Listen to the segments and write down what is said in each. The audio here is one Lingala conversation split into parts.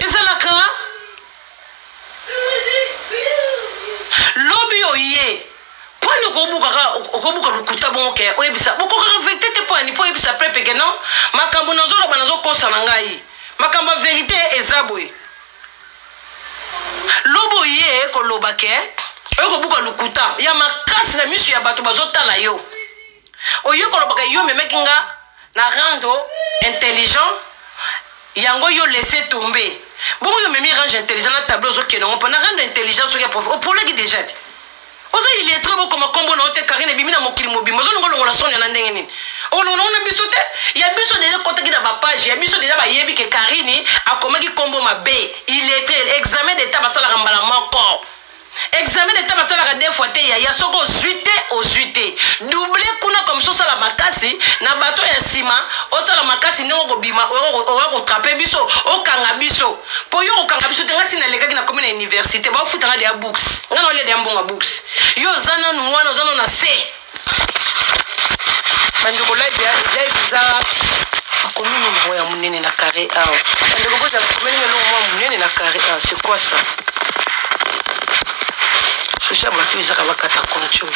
ezalaka lobi oye poni kobuka lukuta bongo ke oyebisa bokoka vérité te poni po oyebisa pepe ke non makambo nazoloba nazokosa na ngai makambo vérité eza boye lobo ye koloba ke oyo kobuka lukuta ya makasi na miso ya bato bazotala yo oye koloba ke yo memeki nga na rendre intelligent yango yo laisser tomber bongo yo memi range intelligent na tableau ozokende ngo mpo na rendre intelligent soki ya prof opolaki déjà te oza il est très beau comme kombo na ote karine bimi na mokili mobimba ozolongo longola sonia na ndenge nini olongo na biso te ya biso déjà kotaki na bapage ya biso déjà bayebi ke karine akomaki kombo mabe il est très examen d'état basalaka mbala moko examen d'état basalaka deux fois te ya soko ozwi te double kuna comme ça osala makasi na bato ya nsima osala makasi ndenge okobima okotrape biso okanga biso mpo yo okanga biso te nga si nalekaki na komi na université baofutanga deya books nga na olia deya mbonga books yo oza nanu wana oza nano na se bandeko live eza akomini mbo ya monene na carré awa bandeko boza komeni melongo mwa monene na carré awa c'est quoi ça social bato ezaka bakata control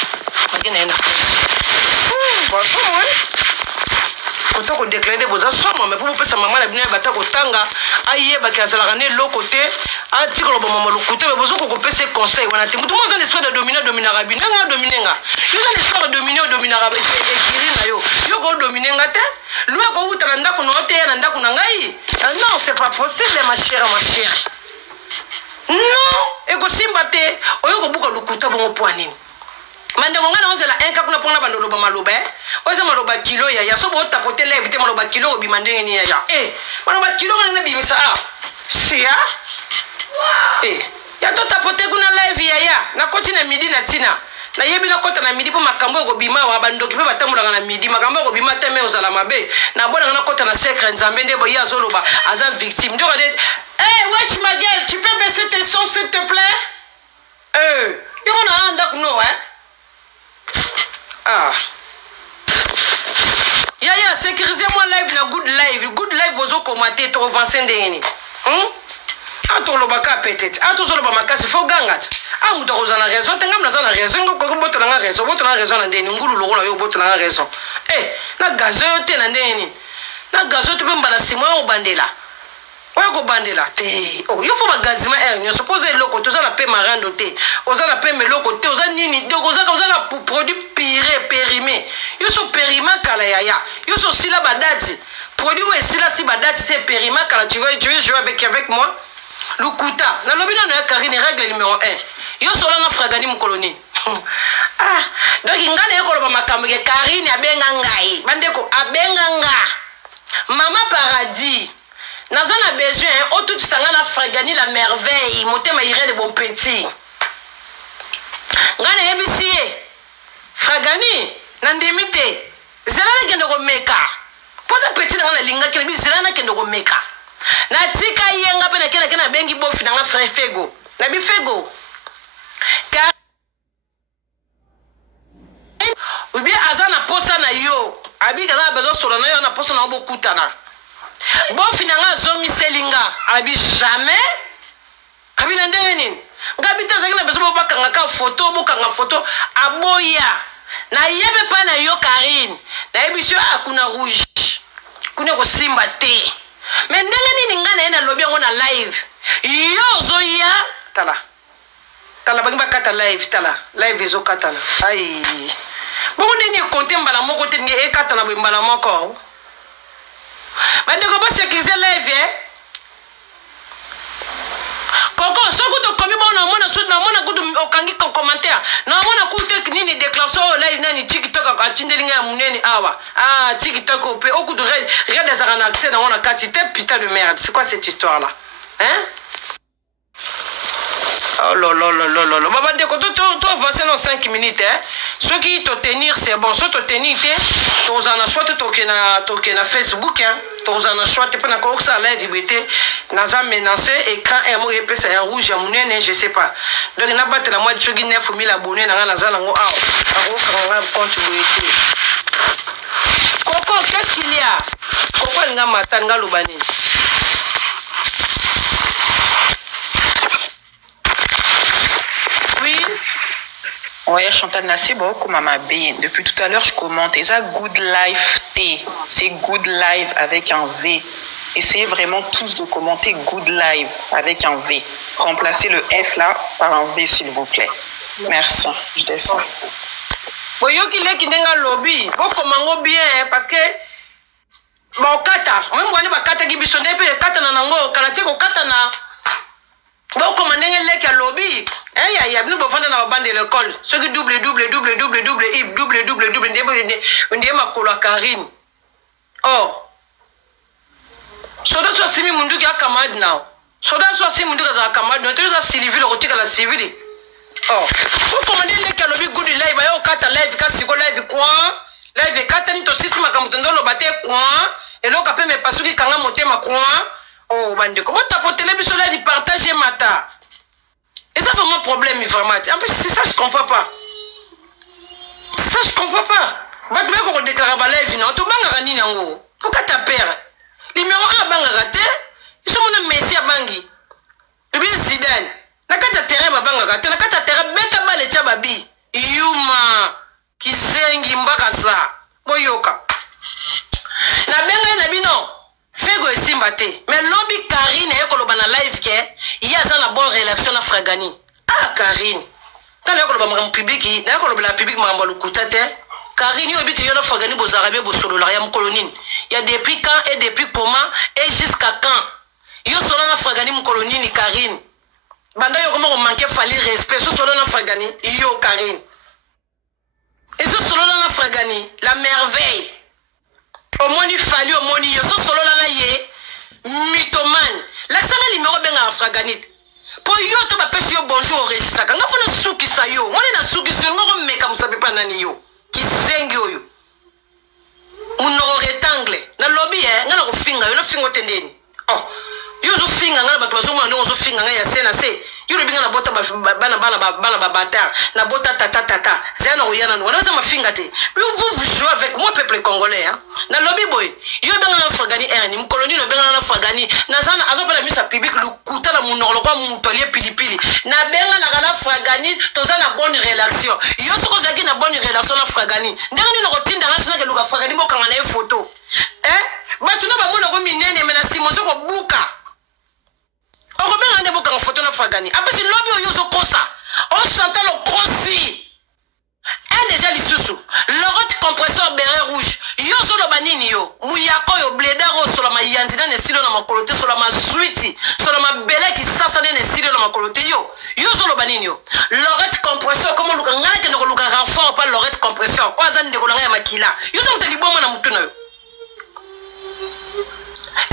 magena ye na basomo kota kodéclare nde boza somo me mpo bopesa mama na bino bata kotanga ayebaki azalaka ne eloko te atikoloba mama lokuta me bozokokopesa conseil wana te motu mo oza l'esprit de dominaka bino nga domine nga yo oza l'esprit de domine odominaka ekiri na yo yo kodomine nga te lue kouta na ndako na ote ya na ndako na ngai non c'est pas possible ma chère non ekosimba te oyo kobuka lukuta bongo po nini mandeko nga na ozela enka kuna mpona bandoloba maloba oza maloba kilo ya so bootapote leve te maloba kilo obima ndenge nini ya maloba kilo nga nanga bimisa sia ya totapote kuna leve ya nakoti na midi na tina nayebi nakota na midi mpo makambo ekobima wa bandoki mpe batambolaka na midi makambo ekobima te me ozala mabe nabonanga nakota na secret nzambe nde boye azoloba aza victime nde okade wesh ma gueule, tu peux baisser tes sons s'il te plaît? Yo on a un dak no Ya sécurisez-moi live na good live bozo commenter to avancer ndeni. Ato lobaka peut-être. Ato zo loba makasi fo gangat. Muto ko zana raison tenga mna na raison ngoko boto na raison na ndeni ngulu lokola yo boto na raison. Na gazo te na ndeni. Na gazo te mbala simo yo bandela. Oyo bandela te yo fo bagazima nyo suppose eloko toza na pe marando te oza na pe meloko te oza nini de oza na produit périmé yo so périma kala ya yo so sila badati produit ou sila si badati c'est périma kala tu veux jouer avec moi lukuta na lobina na Karine règle numéro 1 yo so la na fragani mukoloni donc ngana yo koloba makambo ke Karine abenga ngai bandeko abenga nga mama paradis Nazana besoin, tout sanga na fragani la merveille, motema ire de bon petit. Ngana yebisie, fragani, nandimite, zelana kendo go meka. Poza petit ngana linga kena bi zelana kendo go meka. Na tika yenga pe na kena bengi bofi na frère Fego. Na bi Fego. Car ou bien azana posa na yo, abi kana besoin solo na yo na posa na obokutana. Bon finanga zongi selinga abi jamais abi ndeni ngabita zakina bezo bokanga ka photo aboya na yebe pa na yo Karine na yebisio akuna rouge kuna ko simba te mais ndenge nini ngana ena lobi ngo na live yo zoya tala bangi bakata live live ezo katala ai bongo nini konte mbala moko te nge ekata na mbala moko bandeko ba sécuriser live koko soko to komi bona mona sud na mona kudu okangi ko commentaire na mona kutu nini déclaration live nani TikTok ka tindelinga ya munene awa TikTok ope okudu red des arana accès na mona kati te putain de merde c'est quoi cette histoire là oh lolo baba ndeko to avancer dans 5 minutes ceux qui te tenir c'est bon ceux te tenir te tozana soit to na Facebook tozana soit te pana ko ça live ibete naza menacé écran mo epesa ya rouge ya munene je sais pas donc na battre la moi de ceux qui 9000 abonnés na naza nango ako compte boyete Coco qu'est-ce qu'il y a Coco nga matanga lobani Chantal Nassibo, comme Mama B. Depuis tout à l'heure, je commente. Et ça, Good Life T. C'est Good Life avec un V. Essayez vraiment tous de commenter Good Life avec un V. Remplacez le F là par un V, s'il vous plaît. Merci. Je descends. Boyoki leki ndenga lobby. Boko mango bien parce que bon kata. Même wani ba kata ki biso ndepe kata na nango kalate ko kata na. Boko mandenga leki a lobby. Eh ya nous bofanda na bande de l'école. Ce qui double ndé makolo Karine. Oh. Soda so simi mundu ki akamad now. Soda so simi mundu ka za akamad no. Tezo Sylvie le kotika la civile. Oh, vous commandez les calories good live, ayo kata live, kasiko live quoi? Live kata ni to sisima kamutondo lo bate quoi? Et lo kapé me pasuki kanga motema quoi? Oh, bande ko tapoter les biso live partager mata. Et ça c'est mon problème vraiment. En plus c'est ça je comprends pas. Ça je comprends pas. Ba tu ko déclarer ba live non, to banga nini ngo. Ko kata père. Numéro 1 banga raté. Ils sont mon messi à bangi. Et bien Zidane. Nakata terrain babanga kata nakata terrain beta bale cha babi yuma kisengi mbaka sa boyoka na benga na bino fego esimba te mais lobby Karine ekoloba na live ke iya za na bonne relation na Fragani Karine quand ekoloba mu public na ekoloba la public mambo lukuta te Karine yo biki yo na Fragani bozarabe bosolola ya mkolonine ya depuis quand et depuis comment et jusqu'à quand yo solo na Fragani mkolonine Karine banda yo comment manquer fali respect so solo na Fragani yo Karine et so solo na Fragani la merveille au moins il fallait au moins yo so solo na ye mythomane la sanga numéro benga Fragani po yo to ba pesi yo bonjour regisaka nga fona suki sa yo mona na suki so ngo meka musabe pa nani yo kisengi yo munoro rectangle na lobby nga na ko finga yo na fingo tendeni oh yo zo finga nga bato bazo mwana zo finga nga ya sena se yo le binga na bota bana batar na bota tata zana oyana no wana za mafinga te vous jouez avec moi peuple congolais hein na lobby boy yo benga na Fragani ni mkoloni no benga na Fragani na zana azopela misa public lukuta na munolo kwa mutolie pilipili na benga na kana Fragani tozana bonne relation yo soko zaki na bonne relation na Fragani ndenge ni nokotinda nga sina ke luka Fragani bokanga na photo batu na bamona ko minene mena simozo ko buka Robert ande boka photo na Fragani. Après si lobby oyozo kosa. On chantait le consi. Un déjà lisusu. L'autre compresseur béret rouge. Yozo lo banini yo. Muyako yo bledaro sur la mayanzina ne silo na makolote sur la maswiti. Sur la mabele qui sasane ne silo na makolote yo. Yozo lo banini yo. L'autre compresseur comme luka ngana ke no luka renfort pas l'autre compresseur. Oza ndeko na ya makila. Yozo mtali bomo na mutuna yo.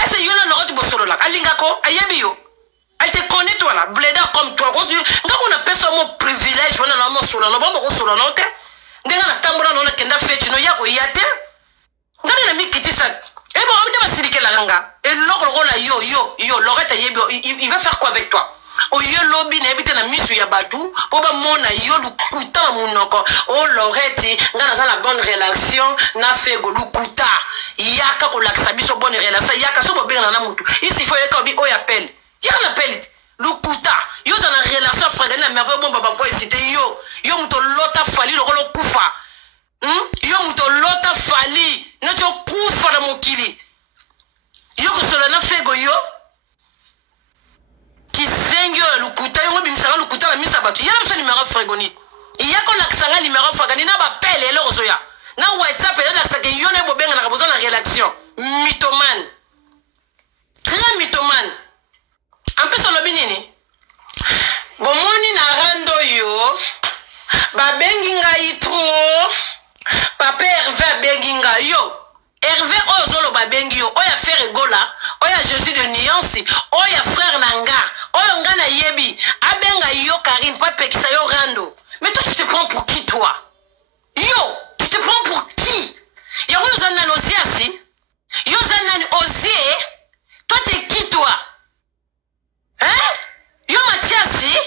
Est-ce yo na l'autre bosolo la. Alinga ko ayebi yo. Elle te connaît toi là, blédard comme toi. Quand on a personne mon privilège, on a un mot sur la note, on sur la note. Dès qu'on a tambour, on a qu'un fait, tu n'as pas yate. On a mis qui dit ça. Et bon, on va s'y la ranga. Et l'autre, on a yo, Lorette, il va faire quoi avec toi? Oh, yo, lobby, n'habite na misu ya batou. Pour ba mona yo, lukuta mon encore. Oh, Lorette, on a la bonne relation, na fait go lukuta. Yaka ko laksabiso bonne relation, yaka so bobe na mutu. Ici, il faut que obi appelle. Y'a un appel, le kuta, yo dans la relation Fragani la merveille bon baba foi cité yo muto lota fali le rolo kufa. Yo muto lota fali, na jo kufa na mokili. Yo ko solo na fego yo. Ki zengyo le kuta yo bimsanga le kuta la misa batu. Y'a le numéro Fragani. Y'a ko laksanga numéro Fragani na ba pele le rozoya. Na WhatsApp et là ça que yo ne bobenga na besoin de réaction. Mythomane. Très mythomane. En plus on lobby nini bomoni na rando yo babengi ngai trop papa Hervé bengi ngai yo Hervé ozolo babengi yo oya faire egola oya Jésus de nuance oya frère nanga oya ngana yebi abenga yo Karine pas pekisa yo rando mais toi tu te prends pour qui toi yo tu te prends pour qui yo zana nosiasi yo zana osier toi t'es qui toi hein? Yo Mathiasi?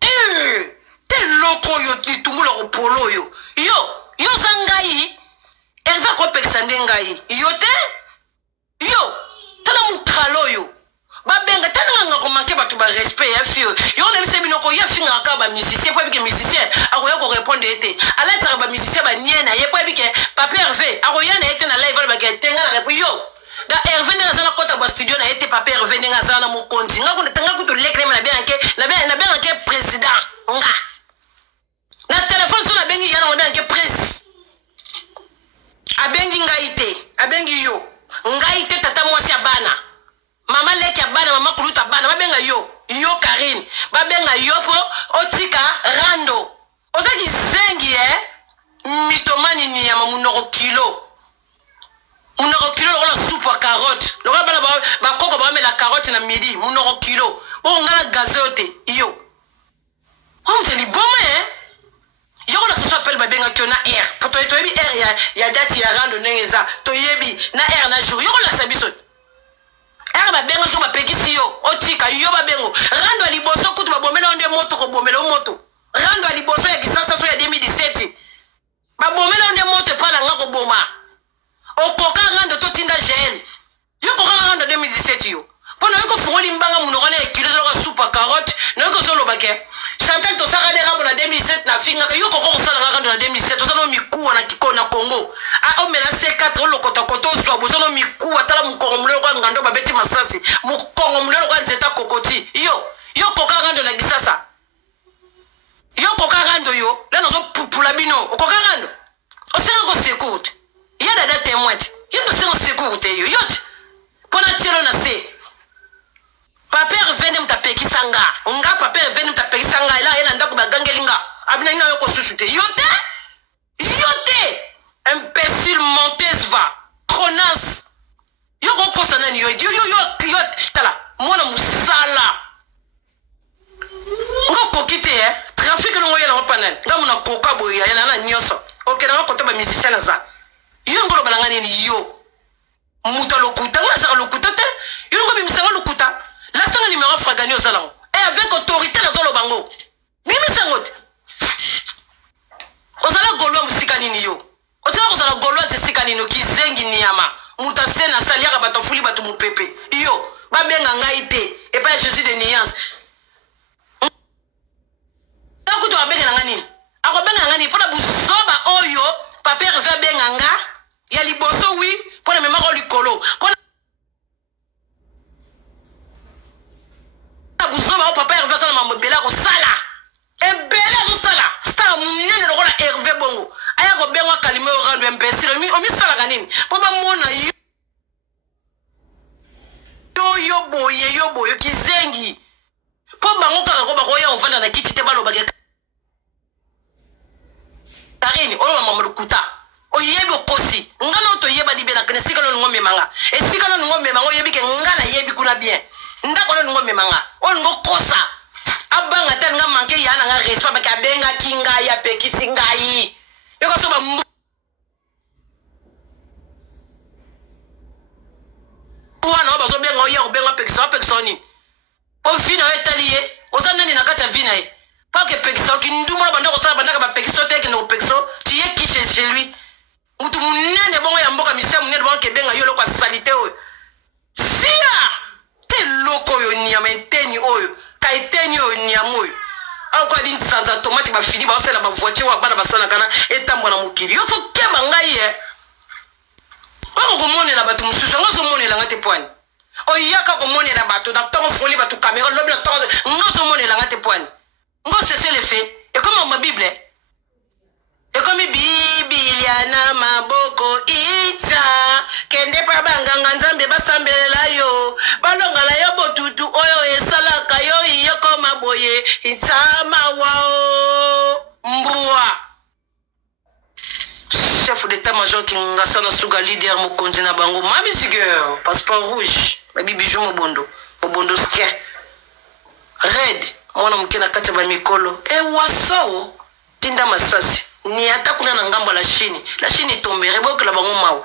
T'es loco yo, tu tumula au polo yo. Yo zangai. Elle va quoi pexande ngai. Yo te? Yo, tala mukalo yo. Ba benga tala nga ko manke batu ba respect ya fio. Yo na bise binoko ya finga ka ba musicien, pas que musicien. Ako yo ko répondre été ala tsaka ba musicien ba niena ye pa bike papa Hervé aroyana été na live ba ke tenga na repo yo da Hervé na zana kota ba studio na été papa Hervé nga zana mo konti nga kuna tanga kuto lekre na bien ke président nga na téléphone so na bengi yana na bien ke presse abengi ngaite abengi yo ngaite tata mwasi abana mama leki abana mama kuluta abana babenga yo Karine babenga yo po otika rando ozaki zengi mitomani ni ya munoko kilo la soupe à carotte le roi bana ba koko ba la carotte na midi munoko kilo bon ngala gazote yo on te li bomé yo la so appelle babenga kiona air poto to yebi air ya dati ya rando nengeza to yebi na air na jour yo la sabiso air babenga ko bapekisi yo otika yo babengo rando aliboso kutu babomela onde moto ko bomela moto rando aliboso ya kisasa so ya 2017 babomela onde moto pa na ngako boma okoka rando to tinda gel yo ko rando 2017 yo pona yo ko fungoli mbanga munokana e kilo zo soupe carotte no ko solo bake Chantal to saka de rabo na 2007 na finga yo ko ko sala rando na 2007 to sala mikuwa na kikona Congo a o mela C4 lokota koto so bozono mikuwa tala mukongomulelo kwa ngando babeti masasi mukongomulelo kwa nzeta kokoti yo koka rando na bisasa yo koka rando yo la nazo pupula bino koka rando o senga ko sekute ya dada témointe yo no senga sekute yo yot pona tielo na se papa Hervé mtapekisa nga papa Hervé mtapekisa nga ila yena ndako bagangelinga abina ina yo ko sushute yote imbécile menteuse va cronasse yo ko kosa nani yo tala mwana musala ngo kokite trafic no yela opanel ngamu na koka boya yela na nyoso okena ko kotoba musicien na za yo ngolo balangani ni yo muta lokuta ngasa lokuta te yo ngo bimisanga lokuta la sanga numéro fragani ozalango et avec autorité na zolo bango bimisangote ozala golo musikani ni yo otala kozala golo asikani no kizengi niyama muta sena saliaka batafuli batu mupepe yo babenga ngai te et pas Jésus de nuance akuto abenga ngani akobenga ngani pona busoba oyo papa Hervé benga nga ya liboso wi pona mema ko likolo pona busoba o papa Hervé sala mamobela ko sala ebela ko sala star munene lokola Hervé bongo aya ko benga kalime o rando imbécile omi sala kanini po ba mona yo boye kizengi po bango kaka ko ba ko ya ovanda na kiti te baloba ke Karine o mama lukuta o yebi okosi ngana to yeba libela kene sikano ngombe manga e sikano ngombe manga o yebi ke ngana yebi kuna bien ndako no ngombe manga o ngo kosa abanga tan nga manke yana nga respect ba ka benga kinga ya pekisi ngai yo ko so ba wana obazo benga o ya ko benga pekisa ni o vina etaliye o sana ni nakata vina e pas que pekisa ki ndumo banda ko sala banda ka ba pekisa te ke no pekisa ti ye ki chez lui mutu munene bongo ya mboka misia munene bongo ke benga yo lo kwa salite o sia te loko yo nyama enteni oyo ka eteni oyo nyama oyo akwa di sanza tomate ba fini ba sala ba voiture wa bana basana kana etambo na mukiri yo so keba ngai ye ko monela batu mususu ngazo monela ngate poani o yaka ko monela batu na tongo foli batu caméra lobi na tongo ngazo monela ngate poani ngo cesser les faits et comme ma bible et comme Biblia na maboko itsa kende pa banganga nzambe basambela yo balonga la yo botutu oyo esalaka yo yoko maboye itama wao mbua chef d'état-major qui ngasana suga leader mokonzi na bango mabi sigeur passeport rouge mabi bijou mobondo ske red mwana mkena kati ba mikolo e waso tinda masasi ni ata kuna na ngambo la chini tombere boko la bango mawo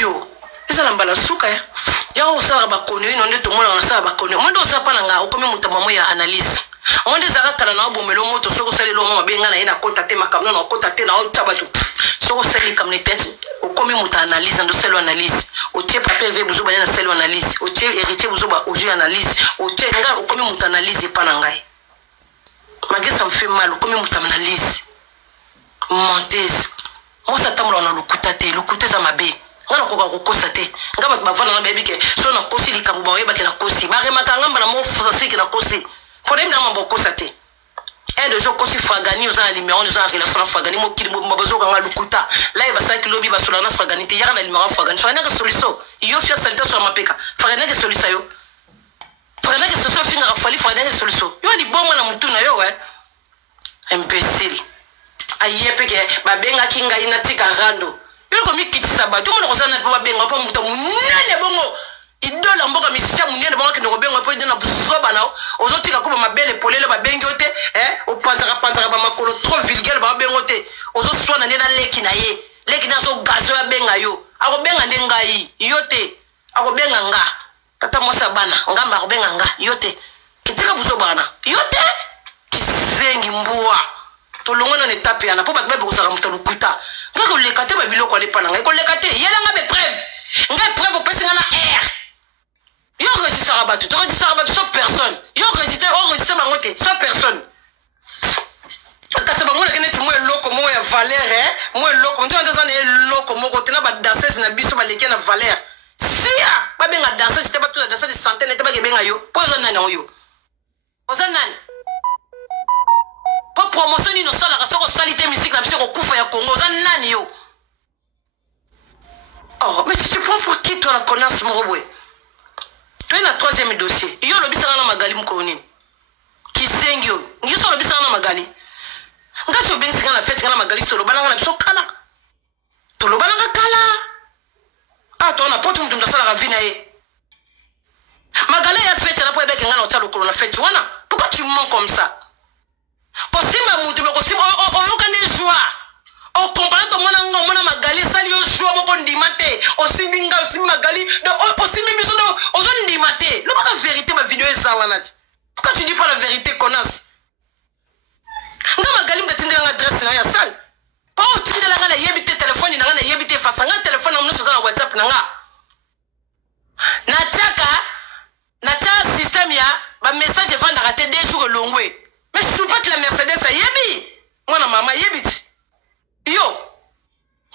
yo eza na mbala suka ya o sala ba konyo ino ndeto mona na sala ba konyo mondo sapa na nga okomi mutama mo ya analyse onde zaka kala na bomelo moto soko sale lo mama benga na ina kota te makamno na kota te na o tabatu soko seli comme les têtes au comme muta analyse ndo selo analyse o tie papier ve buzo bana selo analyse o tie héritier buzo ba o analyse o tie nga o comme muta analyse pas na ngai malgré ça me fait mal o comme muta analyse menteuse moi ça tamla na lukuta te lukuta za mabe ngana ko ko kosa te ngaba bavana na baby ke so na kosi likambo ba yeba ke na kosi ba remaka ngamba na mo fasi ke na kosi problème na mambo kosa te un de jours kosi fragani aux aliments on a relation fragani mo kili mo bazo ka lukuta là il va ça que lobi ba solana fragani te yaka na limera fragani fragani ka solution yo fia salta sur mapeka fragani ka solution yo fragani ka solution finga rafali fragani ka solution yo li bon na mutu na yo ouais imbécile ayepe ke ba benga kinga ina tika rando yo ko mi kitisa ba tout mo ko sana ba benga pa mutu munene bongo idola mboka misisia munene bongo ke no benga pa dina busoba na ozotika ko ba mabele polele ba bengi ote o panzaka ba makolo trop vulgaire ba bengo te ozo swana ndena leki na ye leki na so gazo ya benga yo ako benga ndenga yi yote ako benga nga tata mosa bana ngamba ako benga nga yote kitika busoba na yote kisengi mbuwa to longono ne tape yana po ba bebe ko saka mutolukuta ngako lekate ba biloko ale pana ngai ko lekate yela nga be preuve ngai preuve opesi nga na air yo registre abatu to registre abatu sauf personne yo registre bango te sauf personne kasi bango na keneti mo eloko mo ya valeur mo eloko nto nto sana eloko mo ko tena ba danseuse na biso ba leki na valeur sia ba benga danseuse te ba tout la danseuse de centaine te ba ke benga yo po zo nani yo oza nani po promotion ni no sala ka soko salite musique na biso ko kufa ya Congo oza nani yo oh mais tu te prends pour qui toi la connasse mo robwe tu es na troisième dossier yo lobisa na magali mkonini kisengi yo ngi so lobisa na magali ngati obengisi kana fete kana magali so lobana na biso kala to lobana ka kala ah to na poto mtu ndasala ka vina ye magali ya fete na po ebeke ngana otalo ko na fete wana pourquoi tu mens comme ça kosimba mutu ko simba o kande joie o compare to mona magali sali yo joie boko ndimate o simbinga o simba magali o simbi biso do o zo ndimate lo ba vérité ma vidéo eza wana ti pourquoi tu dis pas la vérité connasse nga magali mtatindela nga adresse na ya salle pa o tindela nga na yebite téléphone na nga na yebite fasa nga téléphone na mnuso za na WhatsApp na nga nataka système ya ba message vanda raté 2 jours longwe mais je suis pas la Mercedes yebi mwana mama yebiti yo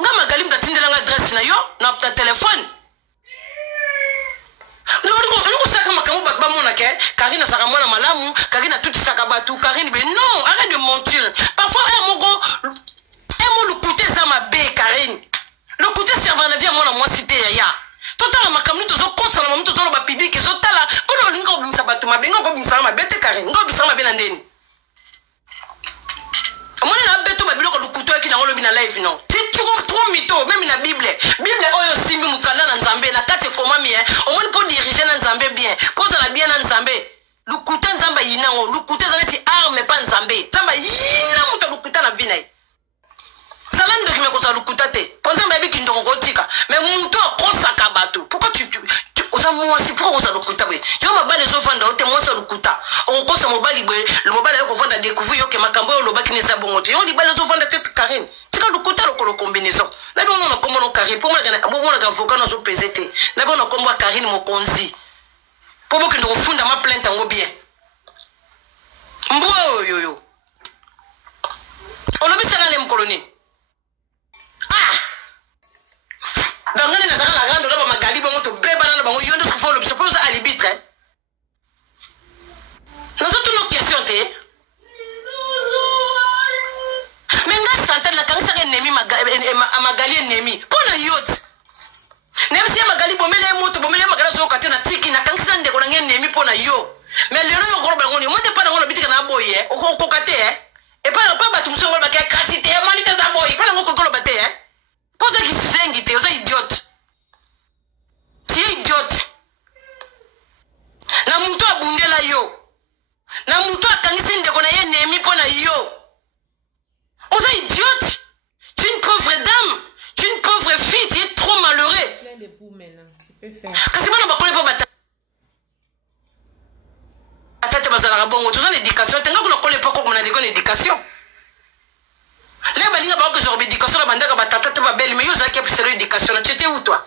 nga magali mtatindela nga adresse na yo na ta téléphone Nous saka makamu ba mona ke Karine saka mona malamu Karine tout saka batu Karine ben non arrête de mentir parfois le côté ça ma bé Karine le côté servant la vie mona moi cité ya total makamu to zo consala mamu to zo ba public zo tala bono lingo bimsa batu ma benga ko bimsa ma bete Karine ngo bimsa ma bena ndeni amone na beto ba biloko le couteau qui na ngolo bina live non c'est trop mytho même na bible oyo simbi mukala na nzambe na kati koma mien au moins pour diriger na nzambe bien pour ça la bien na nzambe lukuta nzamba yinango lukuta zaleti arme pas nzambe nzamba yina muta lukuta na vina salande de kime ko sa lukuta te pour nzamba bi kindoko kotika mais muto akosaka bato pourquoi tu oza moi si pourquoi oza lukuta bwe yo mabale zo vanda ote moi sa lukuta okosa mobali bwe le mobali ko vanda découvrir yo ke makambo yo lobaki ne sa bongote yo libale zo vanda tête Karine tika lukuta lokolo combinaison na bi on a kombo no Karine pour moi na avocat na zo PZT na bi on a kombo Karine mokonzi pour moi que nous refunda ma plainte en bien mbo yo on obi sanga le mkoloni bangane na sanga la rando na ba magali bongo to beba na bango yondo sufo lo suppose alibitre nous autres nos questions te menga chanter la kanisa ennemi magali ennemi pona yot nem si magali bomele moto bomele magali zo katena tiki na kanisa ndeko na ennemi pona yo mais lero yo ngoro bango ni monte pa na ngolo bitika na boye o kate et pas batu musongo ba ka kasite manite za boye pa na ngoko kolo bate pose ki sengi te oza idiote ti idiote na muto abundela yo na muto akangisi ndeko na ye ennemi pona yo oza idiote tu es une pauvre dame tu es une pauvre fille tu es trop malheureux plein de poux maintenant tu peux faire kasi bana bakole pa bata atate bazala bongo tout ça l'éducation tenga kuna kole pa ko na l'école éducation Les balinga ba que j'aurais éducation la banda ba tata te ba belle mais yo za qui a plus l'éducation tu étais où toi?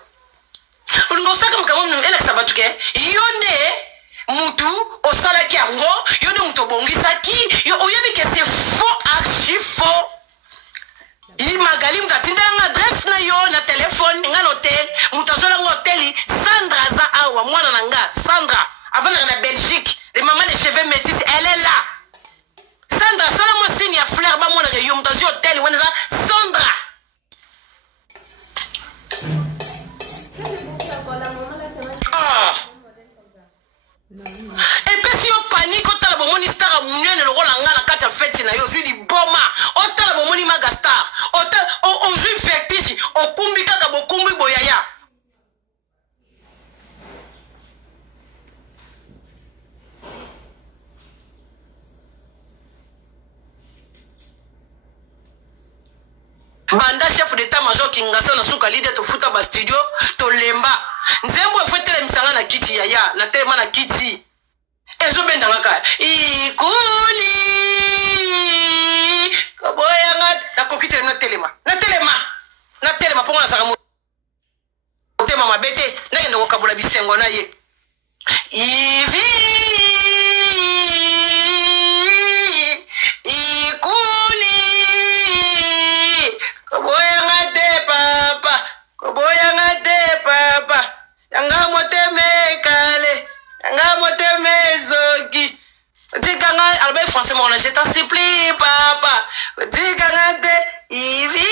On ngo ça comme quand même elle ça va tout que yonde mutu osala ki ango yonde mutu bongisa ki yo oyebi que c'est faux archi faux. Il magali mutatinda adresse na yo na téléphone nga hôtel mutazola ngo hôtel Sandra za awa mwana nanga Sandra avant na Belgique les mamans de cheveux métis elle est là. Sandra sala mo signe ya fleur ba mwana yo mutazo hôtel wana Sandra. Et puis si on panique au tala bomoni star munye le rôle nga la kata fête na yo zui di boma au tala bomoni magastar au zui fétiche au kumbi kaka bokumbi boyaya. Banda chef d'état-major Kingasa na suka leader to futa ba studio to lemba nzembo efetele misanga na kiti yaya na tema na kiti ezo benda ngaka ikuli kaboya ngat na kokite na telema ponga na saka mo tema mabete na yendo kokabula bisengo na ye ivi ikuli kaboya ngate papa kaboya ngate papa yanga moteme kale yanga moteme zoki dikanga albe français mon je t'en supplie papa dikanga de ivi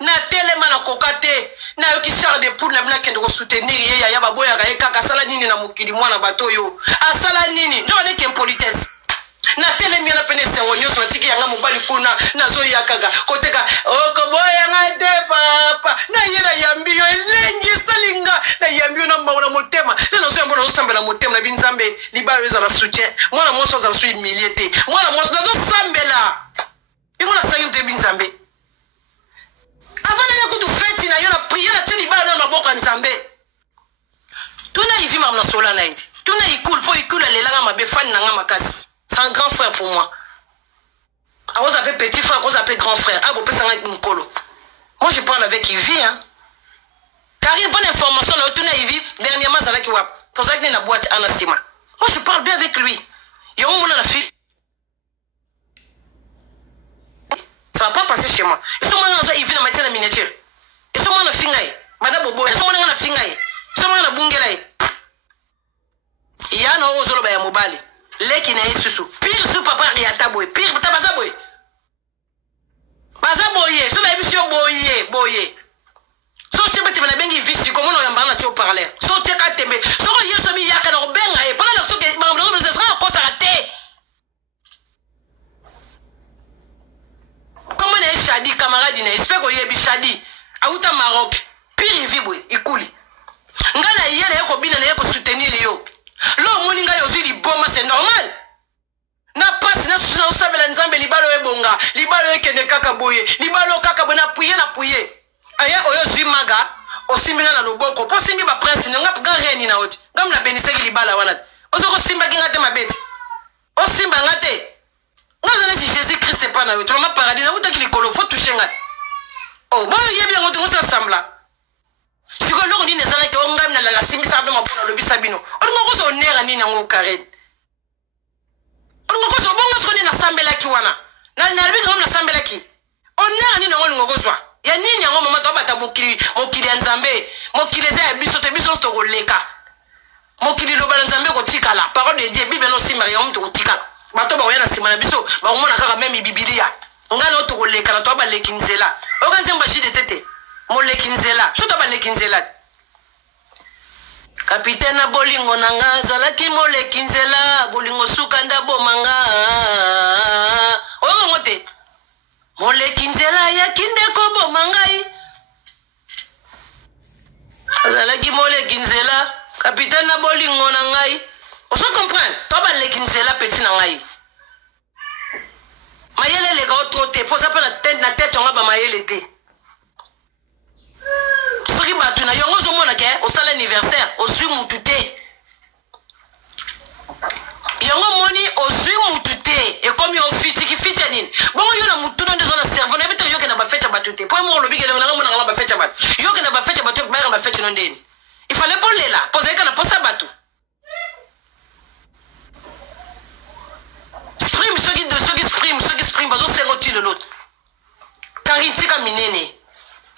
na telema na kokate na yo ki char de poule na bina kende ko soutenir ya baboya ka kaka sala nini na mukili mwana bato yo asala nini ndo ne ke politesse na telemi na pene sengo nyoso na tiki yanga mobali kuna na zo yakaga koteka okoboya ngate papa na yera yambi yo elengi salinga na yambi yo na mauna motema na zo yambo na sambela motema na binzambe libalo za la soutien mwana moso za su humiliété mwana moso na zo sambela ingo na sayi mte binzambe avant na yakutu feti na yo na prière na tini ba na maboka nzambe tuna ivi mamna sola na iti tuna ikul po ikul alelanga mabe fan na nga makasi. C'est un grand frère pour moi. Ah, vous appelez petit frère, vous appelez grand frère. Ah, vous pouvez s'en avec Mukolo. Moi, je parle avec Yvi, hein. Car il y a une bonne information, là, où Yvi, dernièrement, ça l'a qui va. Pour ça, il y a une boîte à Nassima. Moi, je parle bien avec lui. Il y a un moment, la fille. Ça va pas passer chez moi. Ils sont dans la Yvi, dans la miniature. Ils sont dans la fingaï. Madame Bobo, ils sont dans la fingaï. Ils sont dans la bungelaï. Il y a un autre zolo ya mobali. Leki na yesusu pire su papa riata boy pire tabaza boy baza boye so na ebisio boye so chebete na bengi visi comme on yamba na tio parler so teka tembe so ko yeso mi yaka na benga e pala na so ke mamno no se sera ko sarate comment ne Shadi camarade ne espère ko yebi Shadi auta Maroc pire viboy ikuli ngana yele ko bina na ko soutenir yo. L'homme moninga yozi di boma c'est normal. Na passe na susana usabela nzambe libalo ebonga, libalo ekende kaka boye, libalo kaka bona puye. Aya oyo zimaga, osimbinga na loboko, po singi ba prince nga ga reni na oti. Ngam na beniseki libala wana. Ozo ko simba kinga te mabeti. O simba ngate. Ngaza na si Jésus Christ pas na yo, tu ma paradis na utaki likolo, faut toucher ngate. Oh, bon yebi ngoto ko s'assembla. Siko loko ni nezala ke ngam na la simisa abno mapona lobi sabino. Ongo ko so nera ni na ngo karen. Ongo ko so bongo so ni na sambela ki wana. Na bi ngam na sambela ki. Onera ni na ngo ko so. Ya nini ngo mama to bata mokili nzambe. Mokili za biso te biso to goleka. Mokili lo bana nzambe ko tikala. Parole de Dieu Bible no simba ya mtu ko tikala. Bato ba yana simana biso ba mona kaka même Biblia. Ngana to goleka na to ba lekinzela. Okanze mbashi de tete. Molekinzela, chota ba lekinzela. Capitaine na bolingo nanga zalaki molekinzela, bolingo suka ndabo manga. Oyo ngote. Molekinzela ya kinde ko bo mangai. Zalaki molekinzela, capitaine na bolingo nangai. On se comprend, to ba lekinzela petit nangai. Mayele le ga troté, pour ça na tête on ba mayele te. Soki batu na yongo zo mona ke au sala anniversaire au su mutute yongo moni au su mutute et comme yo fiti ki fiti nini bon te po mo lobi ke na ngona ngala ba fetcha bato yo ke na ba fetcha bato ba ba fetcha no ndeni il fallait pas les là poser kana posa bato stream ceux qui stream bazo sengo ti l'autre Karine tika minene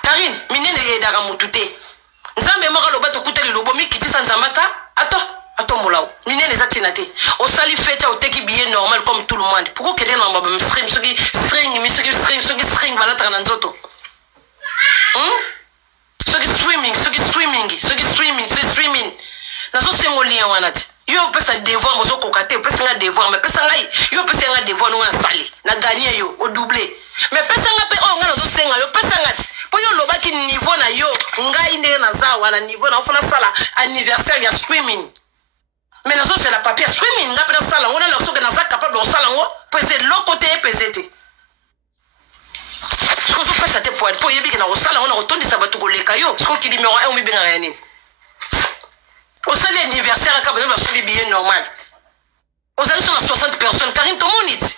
Karine minene e daga mutute nzambe mo kaloba to kuteli lobo mi kitisa nzamata Attends molao minene zatina te o sali feta o teki billet normal comme tout le monde pourquoi que des nombres stream ceux qui stream bala tana nzoto ceux qui streaming nazo sengo lien wana ti yo pesa devoir mozo kokate pesa nga devoir mais pesa ngai yo pesa nga devoir no sali na gagner yo o doubler mais pesa nga pe o nga nazo senga yo pesa nga ti po yo lobaki niveau na yo ngai nde na za wana niveau na ofuna sala anniversaire ya streaming mais nazo c'est la papier streaming nga pe na sala ngona la soka na za capable de sala ngo pesa de l'autre côté pesete ce que je fais ça te pour yebi que na sala ngona rotondisa bato ko leka yo ce qui numéro 1 o mi benga yani au salaire anniversaire quand même sur les billets normal aux amis sur 60 personnes Karine tout monde dit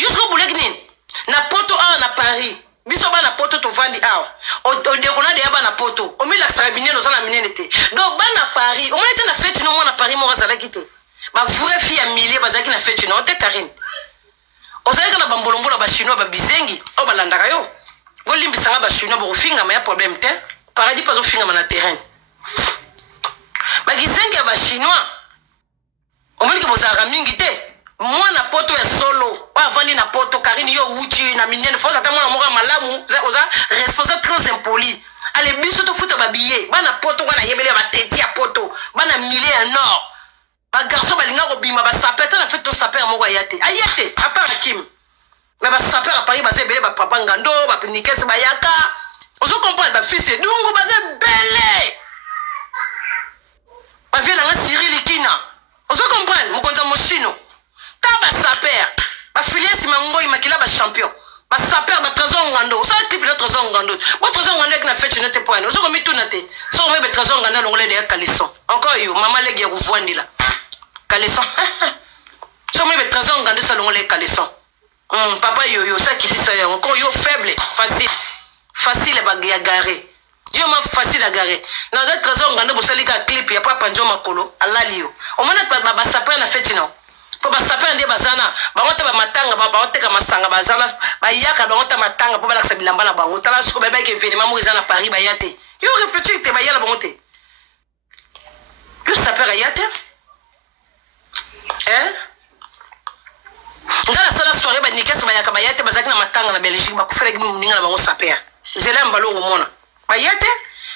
yo so boulekni na poto a na Paris biso ba na poto to vandi a o de kona de ba na poto o mi la sarabine no sana minene te donc ba na Paris o mo était na fête no mo na Paris mo razala kité ba vraie fille à milliers ba zaki na fête no te Karine o zaki na bambolombola ba chinois ba bizengi o ba landaka yo go limbisanga ba chinois bo finga ma ya problème te paradis pas o finga na terrain bagizengi ba chinois omoni ke bozara mingi te mwana poto ya solo wa vandi na poto Karine yo uchi na minene foza ta mwana moka malamu oza responsable très impoli ale biso to futa ba billet bana poto wana yebele ba teti ya poto bana milliers en or ba garçon balinga ko bima ba sapeta na fait to sapeta moko ayate ayate à part Kim mais ba sapeta à Paris ba zebele ba papa ngando ba pinikese ba yaka ozo comprendre ba fils edungu ba zebele ba vient na Cyril Ikina ozo comprendre mokonza moshino ta ba saper ba filière simango imakila ba champion ba saper ba trésor ngando ça clip de trésor ngando ba trésor ngando avec na fête n'était point ozo komi tout naté so me be trésor ngando longole de Caleçon encore yo mama legi ya kuvwandi la Caleçon so me be trésor ngando ça longole Caleçon papa yo ça qui dit ça encore yo faible facile ba garé yo ma facile à garer na da trésor ngando bo salika clip ya papa njo makolo alalio o mona ba saper na fête non po ba saper ndé bazana ba ngota ba matanga ba oteka masanga bazala ba yaka ba ngota matanga po ba laksa bilamba na bango tala suko ba ke événement mo ezana Paris ba yate yo réfléchir te ba yala ba ngote yo saper yate ngala sala soirée ba nikesa ba yaka ba yate bazaki na matanga na Belgique ba kufela ki muninga na bango saper zela mbalo o mona bayete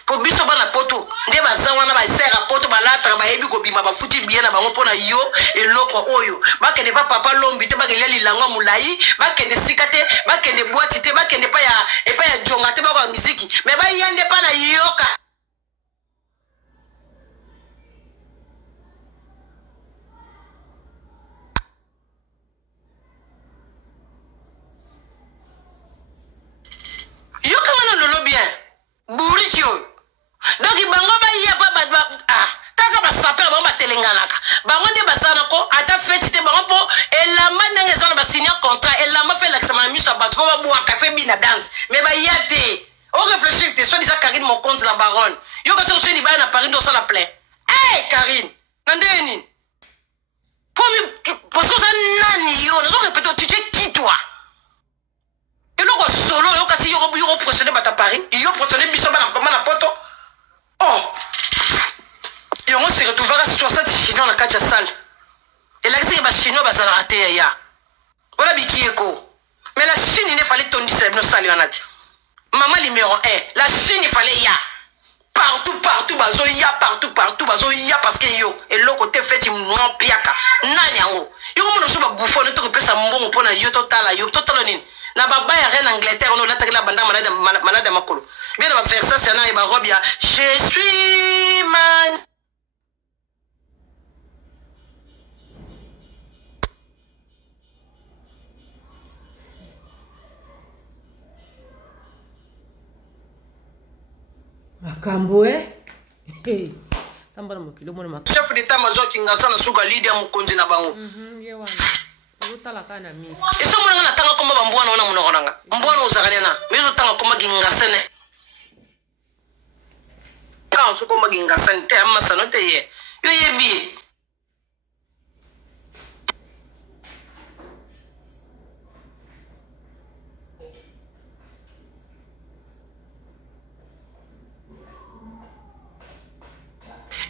po biso bana poto nde bazawa na ba sera poto balatra ba yebi ko bima ba futi bien na bango pona yo eloko oyo bakende pa papa lombi te bakende lilangwa mulai bakende sikate bakende boîte te bakende pa ya jonga te ba ko musique mais ba yande pa na yoka yoka mana lolo bien Bourichio. Donc bango ba ya ba taka ba saper ba telenganaka. Bango de basana ko ata fête te bango po elamba ndenge zana ba signer contrat elamba fait l'accès miso ba fo ba boire café bina dance. Mais ba yate. On réfléchit te soit disant Karine mon compte la baronne. Yo ka so ni ba na Paris do ça la plein. Eh Karine, nandeni. Pour ça nani yo, nous répétons tu es qui toi? Et le solo yo kasi yo procéder bata Paris yo procéder biso na poto oh et on se retrouve à 60 chinois na katia salle et là c'est ba chinois ba sala raté ya wala bikieko mais la Chine il fallait tondisa no salle yana maman numéro 1 la Chine il fallait ya partout bazo ya partout bazo ya parce que yo et le côté fait mon piaka nani yango yo mo no so ba bouffon to pesa mbongo pona yo total nini na baba ya reine Angleterre on l'attaque la banda malade makolo bien ba versa sana e ba robia je suis man makambo tamba na mokilo mona chef d'état major kinga sana suka leader mukonzi na bango Et ça, moi, on a tant comme un bois, on a mon oranga. Un bois, on a rien. Mais on a tant comme un gingasene. Quand on comme un gingasene, t'es un massano, t'es yé. Yo yé bi.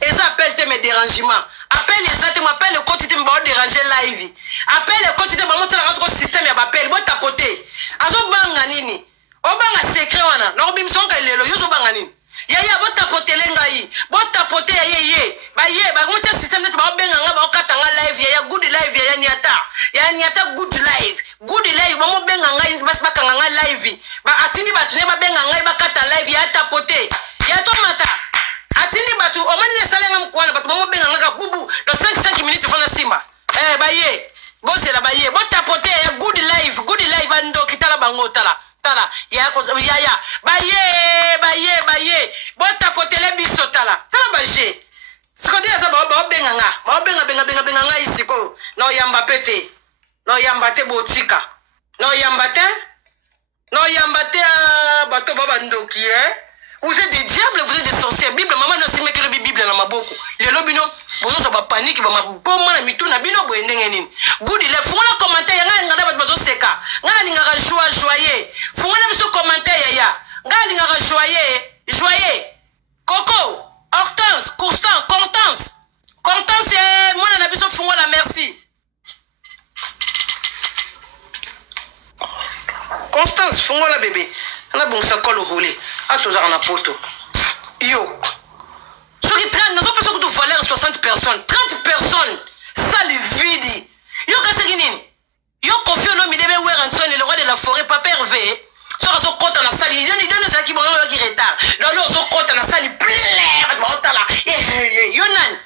Et ça appelle tes mes dérangements. Appelle les autres, m'appelle le quotidien, me déranger live. Appelle le quotidien, me montre le système, il m'appelle, moi tapoter. Azo banga nini. Obanga secret wana. Na obim songa lelo, yo zo banga nini. Yaya bo tapoter lengai. Bo tapoter yeye. Ba ye, ba montre système net ba benga nga ba okatanga live, yaya good live, yaya niata. Yaya niata good live. Good live, ba mo benga nga bas bakanga nga live. Ba atini ba tune ba benga nga ba kata live, yaya tapoter. Ya to mata. Atindi batu omani salenga mkwana batu momo benga ngaka bubu dans 5 minutes fona simba baye bose la baye bo tapoter ya good life ando kitala bango tala ya ko ya baye bo tapoter le biso tala baje sikodi asa ba benga nga isiko no yamba pete no yamba te botika no yamba te bato baba ndoki Vous êtes des diables, vous êtes des sorciers. Bible, maman ne sait que le Bible dans ma bouche. Les lobino, bon, ça va panique, ma bonne man, mi tout na bino, bon, n'engagez. Good, il faut la commenter, y'a un gars de seka. N'a n'ingara joyeux. Faut la se commenter, y'a. N'a n'ingara joyeux. Coco, Hortense, Constance, et moi, on a besoin de fou la merci. Constance, fou la bébé. On a bon ça colle au roulé. À tous en poto. Yo. Ceux qui 30, nous avons que tu valeur 60 personnes. 30 personnes. Ça les vide. Yo, qu'est-ce qu'il y a? Yo, confie l'homme, il devait voir un son, le roi de la forêt, pas pervé. Sur un compte dans la salle, il donne des qui vont qui retard. Dans l'autre compte dans la salle, il plaît. Yonan,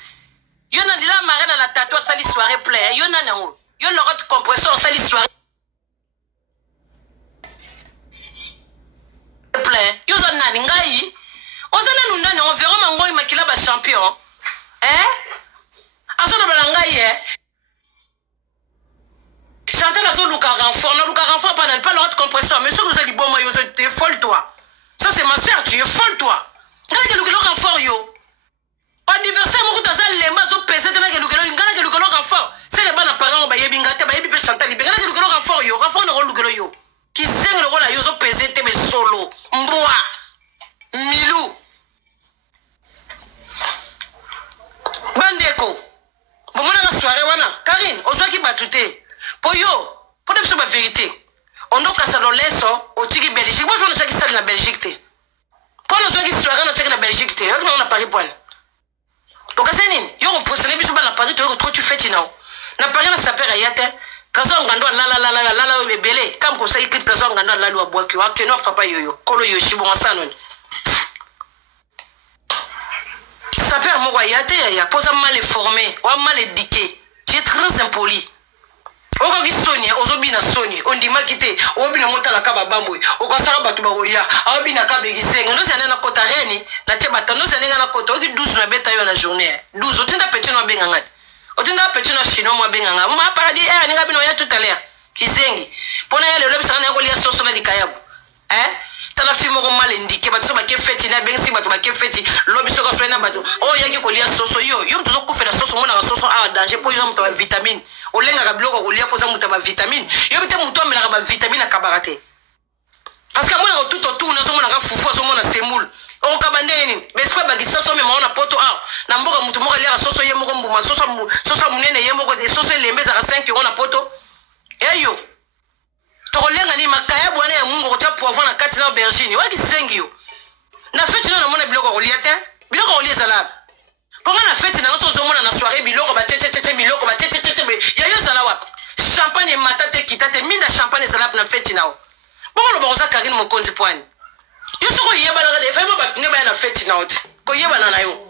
il a marré dans la tatouage, ça les soirée plaît. Yonan, yo, l'autre compresseur, ça les soirée. Yo zana ngai ozana nundani on verra mango makila ba champion azona balangai chanter la zone Luka renfort pas l'autre compresseur mais ce que vous allez bon moi yo t'es folle toi ça c'est ma sœur tu es folle toi ngana ke Luka renfort yo anniversaire mo kutaza lemba zo pese tena ke Luka renfort c'est les bana parents ba yebi ngate ba yebi pe chanter libe ngana ke Luka renfort yo renfort no rôle Luka yo qui sait le rôle à yozo pesé te solo mboa milou bandeko bomona la soirée wana Karine ozwa ki batute po yo pour de la vérité on doit casser dans lesso au tiki Belgique moi je veux que ça na Belgique te pour nous qui soirée na tiki na Belgique te on a Paris point pour casser nini yo on procéder biso na Paris to tu fais tinao na Paris na saper ayate kazo ngando la bebele comme comme ça écrit kazo ngando la loi boaki wa keno papa yoyo kolo yoshi bon ça non ça perd mo yate ya posa mal formé ou mal éduqué tu es très impoli oko ki sonia ozobina soni ondima kite obina motala ka babambo okasaka batu ba oya obina ka begisenga no sana na kota reni na tie batano sana na kota oki 12 na beta yo na journée 12 otinda petit no benga ngati otinda petit no chino mo benga nga ma paradis ninga bino ya tout à l'heure kizengi pona ya lelo bisana ko lia soso na likayabu tala fimo ko mal indiqué batu ba ke feti na bengi batu ba ke feti lobi soko fena batu yaki ko lia soso yo mtuzo kufela soso mona soso danger po yo mtu ba vitamine olenga ka bloko ko lia poza mtu ba vitamine yo bite mtu amela ba vitamine na kabarate parce que mona tout autour na so mona ka fufu so mona semoule o ka bandeni bespa ba gisoso me mona poto na mboka mtu moko lia soso ye moko mbuma soso munene ye moko de soso lembeza ka 5 € na poto eyo tokolenga ni makaya bwana ya mungu ko poivron na kati na aubergine wa kisengi yo na fete na mona biloko ko lia te biloko ko lia salade ponga na fete na so mona na soirée biloko ba tete biloko ba tete ya yo sala wa champagne matate kitate minda champagne salade na fete nao bongo lo boza Karine Mokonzi poani yo soko yeba la de fema ba ne ba na fete nao ko yeba na yo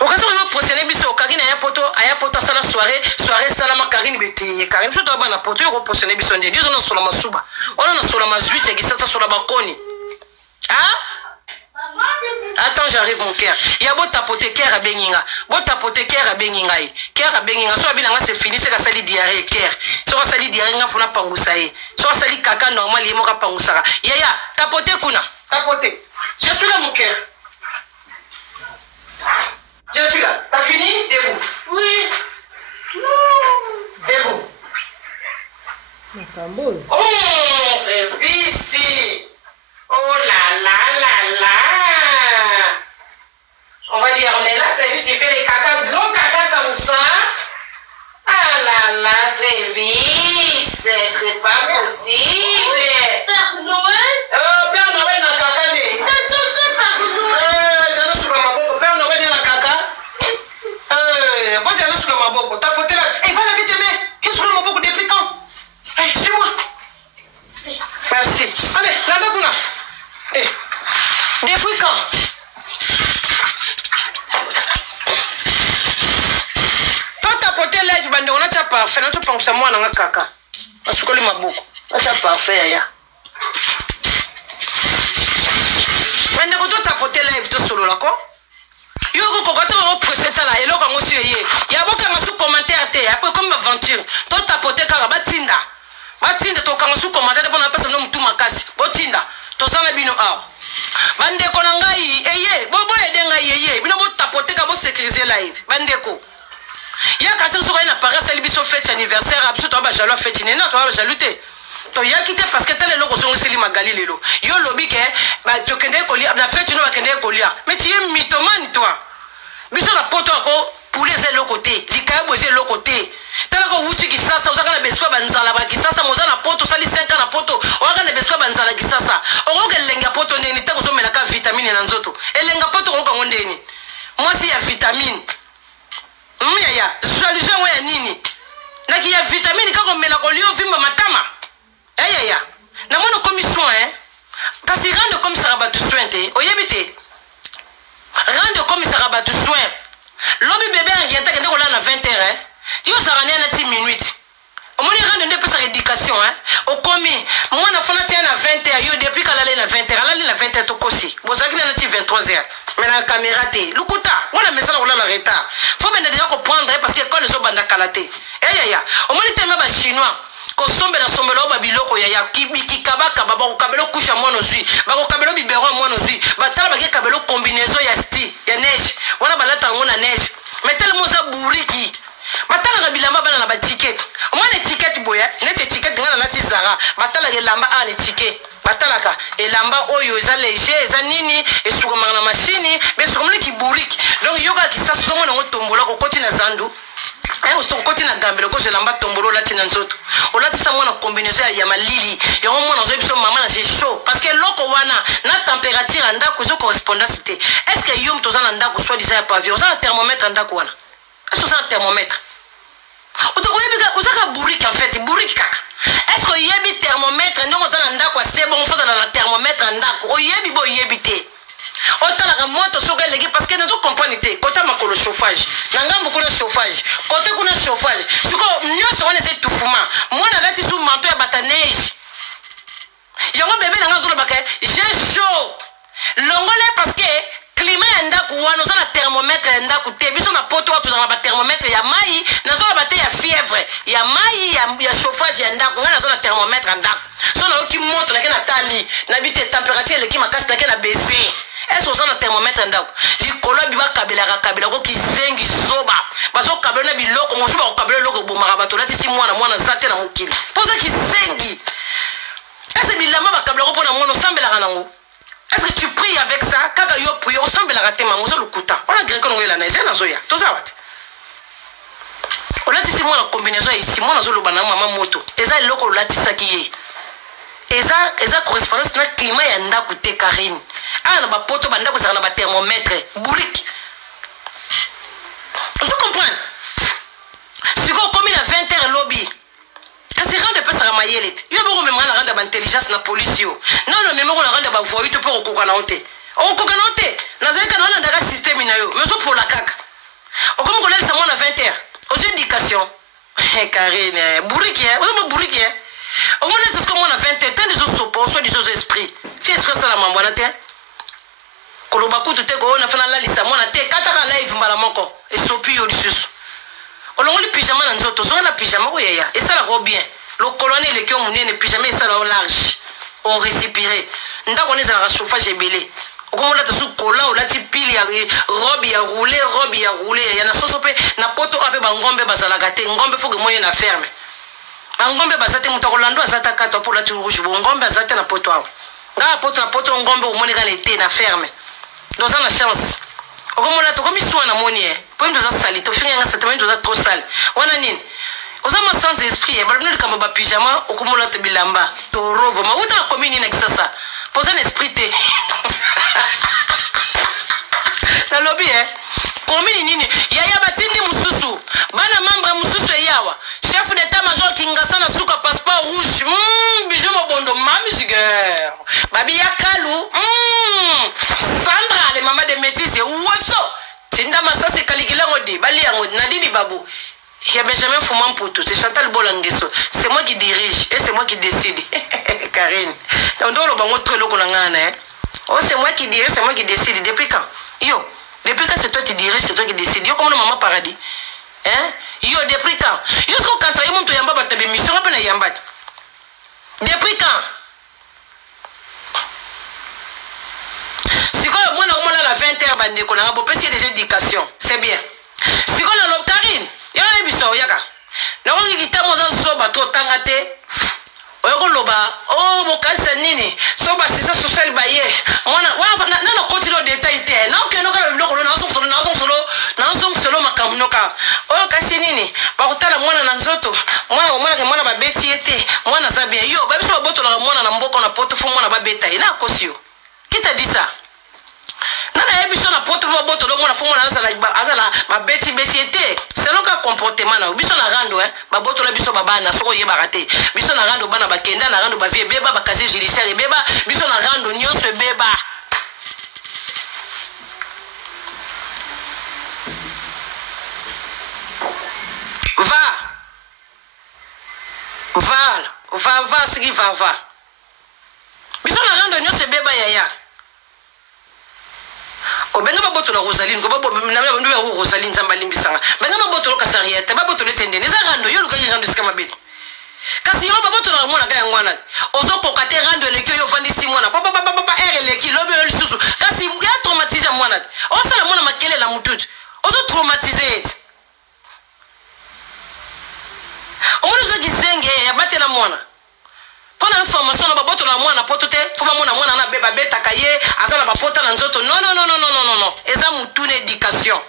okaso yo procéder biso Karine aya poto sala soirée sala Karine beti Karine so to ba na poto yo procéder biso ndé dizo na solo masuba ona na solo mazuite ya gisasa solo bakoni attends j'arrive mon cœur. Il y a beau tapoter cœur à Benginga. Beau tapoter cœur à Benginga. Cœur à Benginga. Soit bien c'est fini, c'est qu'à sali diarrhée cœur. Soit sali diarrhée, n'a fona pangoussaye. Soit sali caca normal, il m'aura pangousara. Yaya, tapoter kuna. Tapoter. Je suis là mon cœur. Je suis là. T'as fini? Debout. Oui. Debout. Oh, ici. Oh là là là là. On va dire, on est là, t'as vu, j'ai fait les caca, gros caca comme ça. Ah là là, Trévis, c'est pas possible. Père Noël? Père Noël dans caca, né. T'as sauté Père J'en ai sur ma boque. Père Noël dans la caca. Moi, j'en ai sur ma boque. T'as poté là. Va laver tes mains. Qu'est-ce que ma boque depuis quand? Suis-moi. Merci. Allez, là-bas, Kuna. Depuis quand? Toi, t'as poté là, je bande, on a déjà parfait. On a déjà pensé à moi dans la caca. Parce que ma boque. On a déjà parfait, Yaya. Mais quand tu as poté là, tu as solo là, quoi? Yo ko ko ta procès là et là quand monsieur yé ya boka ngasu commentaire té après comme aventure to tapoter ka batinda to quand sous commentaire pour na pesa no mtu makasi botinda to sana bino a bande ko ngai eye bobo edenga yeye bino bo tapoter ka bo sécuriser live bande ko ya ka se so ka na paresse libiso fête anniversaire absolu to ba jalo fête ni na to ba jaluté to ya kité parce que tel loko songo sili magali lelo yo lobi ke ba to kende ko lia na fête no ba kende ko lia mais tu es mythomane toi biso na poto ko poulet c'est l'autre côté likabo c'est l'autre côté tala ko wuti kisasa uzaka na beswa banzala ba kisasa moza na poto sali 5 ans na poto waka na beswa banzala kisasa okoke lenga poto ndeni tako zo melaka vitamine na nzoto elenga poto ko ngondeni moi si ya vitamine ya solution wa nini na ki ya vitamine kako mela ko lio vimba matama ya na mono commission kasi rendre comme ça ba tu sointe oyebite rendre comme ça rabat soin. L'homme bébé rien t'as qu'à à 20h hein. Yo ça rend à 10 minutes. Au moins rendre ne pas sa éducation hein. Au commis moi na fana tient à 20h yo depuis qu'elle allait à 20h elle allait à 20h to kosi. Bon ça qui na 23h. Mais la caméra té. Lukuta, moi la message on la retard. Faut bien déjà comprendre parce que quand les autres banda kalaté. Au moins les ba chinois. Ko sombe na sombe lo babiloko ya kibiki kabaka baba ko kabelo kusha mwana zui ba ko kabelo bibero mwana zui ba tala ba ke kabelo combinaison ya sti ya neige wana balata ngona neige mais tellement ça buriki batala ka bilamba bana na ba ticket mwana ticket boya nete ticket ngana na tizara batala ke lamba a ni ticket batala ka elamba oyo eza léger eza nini esuka na machine be suka mle ki buriki donc yoka kisasa somo na ngotombola ko koti na zandu on se côté na gambelo ko lamba tombolo lati na nzoto o lati sa mona combinaison ya malili ya mona zo biso mama na j'ai chaud parce que loko wana na température anda ko zo correspondance té est-ce que yom to za anda ko soit disant pavillon za thermomètre anda ko wana est-ce que ça thermomètre o to yebi ka uzaka buriki en fait buriki kaka est-ce que yebi thermomètre ndongo za anda ko c'est bon faut za na thermomètre anda ko yebi bo yebi té autant la moto soga legi parce que nous comprenons té côté makolo chauffage nanga beaucoup de chauffage côté kuna chauffage siko nyoso wana c'est tout fuma moi na lati sous manteau ya bataneige yango bébé nanga zolo baka j'ai chaud longole parce que climat enda kuwana za na thermomètre enda kuté biso na poto watu za na thermomètre ya mai na zo na bate ya fièvre ya mai ya chauffage ya enda ngana za na thermomètre enda so na oki moto na ke na tali na bite température le ki makasi na ke na baisser. Est-ce que ça thermomètre ndako likolo biba kabela ko kizengi soba bazo kabela na biloko mo soba ko kabela loko bomaka bato lati si mwana zate na mokili poza kizengi. Est-ce que bilamba ba kabela ko pona mwana sambela nango est-ce que tu pries avec ça kaka yo prier o sambela raté mamuzo lukuta ona greko ngo ela na zena zoya to za wat o lati si mwana combinaison ici mwana zo lobana mama moto eza loko lati sakiye eza correspondance na climat ya ndako te Karine. Ah, na ba poto banda ko na ba thermomètre bourrique. Tu comprends? Si vous comme à 20h lobby. Quand c'est rendre pas ça mayele. Yo bo même rendre ba intelligence na police yo. Non même on rendre ba voyou to pour kokana honte. O kokana honte. Na zeka na ndaka système na yo. Mais so pour la caca. O comme ko laisse moi na 20h. Aux éducation. Karine, bourrique, on ba bourrique. Au moins c'est comme on a 20h, tant des autres sopo, soit des autres esprits. Fais esprit ça la mamboana té. koloba kutu te ko na fana la lisa mona te kataka live mbala moko esopi yo lisusu olongoli pyjama na nzoto zonga na pyjama ko yaya esala ko bien le colonel le kyo munene pyjama esala au large au respirer ndako neza la chauffage ebele okomola tasu kola olati pili ya robe ya rouler ya na soso pe na poto ape bangombe bazalaka te ngombe faut que moyen na ferme bangombe bazate muto kolando azata kato pour la tout rouge ngombe azate na poto awo nga poto ngombe omoni kana ete na ferme donc ça na chance okomola to komi soin na moni po ndo za sali to finga nga certainement ndo za trop sale wana nini osama sans esprit ba bino kama ba pyjama okomola te bilamba to rovo ma uta na komini na kisasa posa un esprit te na lobby komini nini yaya batindi mususu bana membre mususu yawa chef d'état major kingasa na suka passeport rouge bijou mobondo mami zigueur babi yakalu Sandra les mamas de métis woso tinda masasi kalikila ngodi bali ngodi nadini babu il y a Benjamin Fouman-Poutou, c'est Chantal Bolanguesso. C'est moi qui dirige et c'est moi qui décide. Karine. Oh, c'est moi qui dirige, c'est moi qui décide. Depuis quand? Yo, depuis quand c'est toi qui dirige, c'est toi qui décide? Yo, comme le maman paradis. Hein? Yo, depuis quand? Yo, ce qu'on quand ça y monte yamba bat tabi mission rappelle yamba. Depuis quand? Si quand moi on a la 20h bande qu'on a beau passer des éducations, c'est bien. Si quand on a Karine yana biso yaka na ko kitamo za soba to tangate oyoko loba o bokanisa nini soba sisa social baye mwana na continue détail te na okeno kala biloko na solo makamunoka o kasi nini ba kutala mwana na nzoto mwana ba beti ete mwana zabia yo ba biso ba boto la mwana na mboko na poto fo mwana ba beta ina kosio qui t'a dit ça nana ebiso na poto ba boto lo mwana fo mwana azala ba beti ete c'est le cas comportement na biso na rando ba boto la biso babana soko yeba raté biso na rando bana bakenda na rando ba vie beba ba casier judiciaire beba biso na rando nyonso beba va sigi va biso na rando nyonso beba yaya benga baboto la Rosaline ko babo na Rosaline nzamba limbisanga benga baboto lo kasariete baboto le tende neza rando yo luka rando sika mabeti kasi yo baboto la mwana ga ngwana ozo kokate rando le kyo yo vandisi mwana papa le kilo be lisusu kasi ya traumatiser mwana o sala mwana makele la mututu ozo traumatiser et o mwana zo gizenge ya batela mwana pona information na baboto la mwana potote foma mwana na beba beta kaye azala bapota na nzoto non eza mutune éducation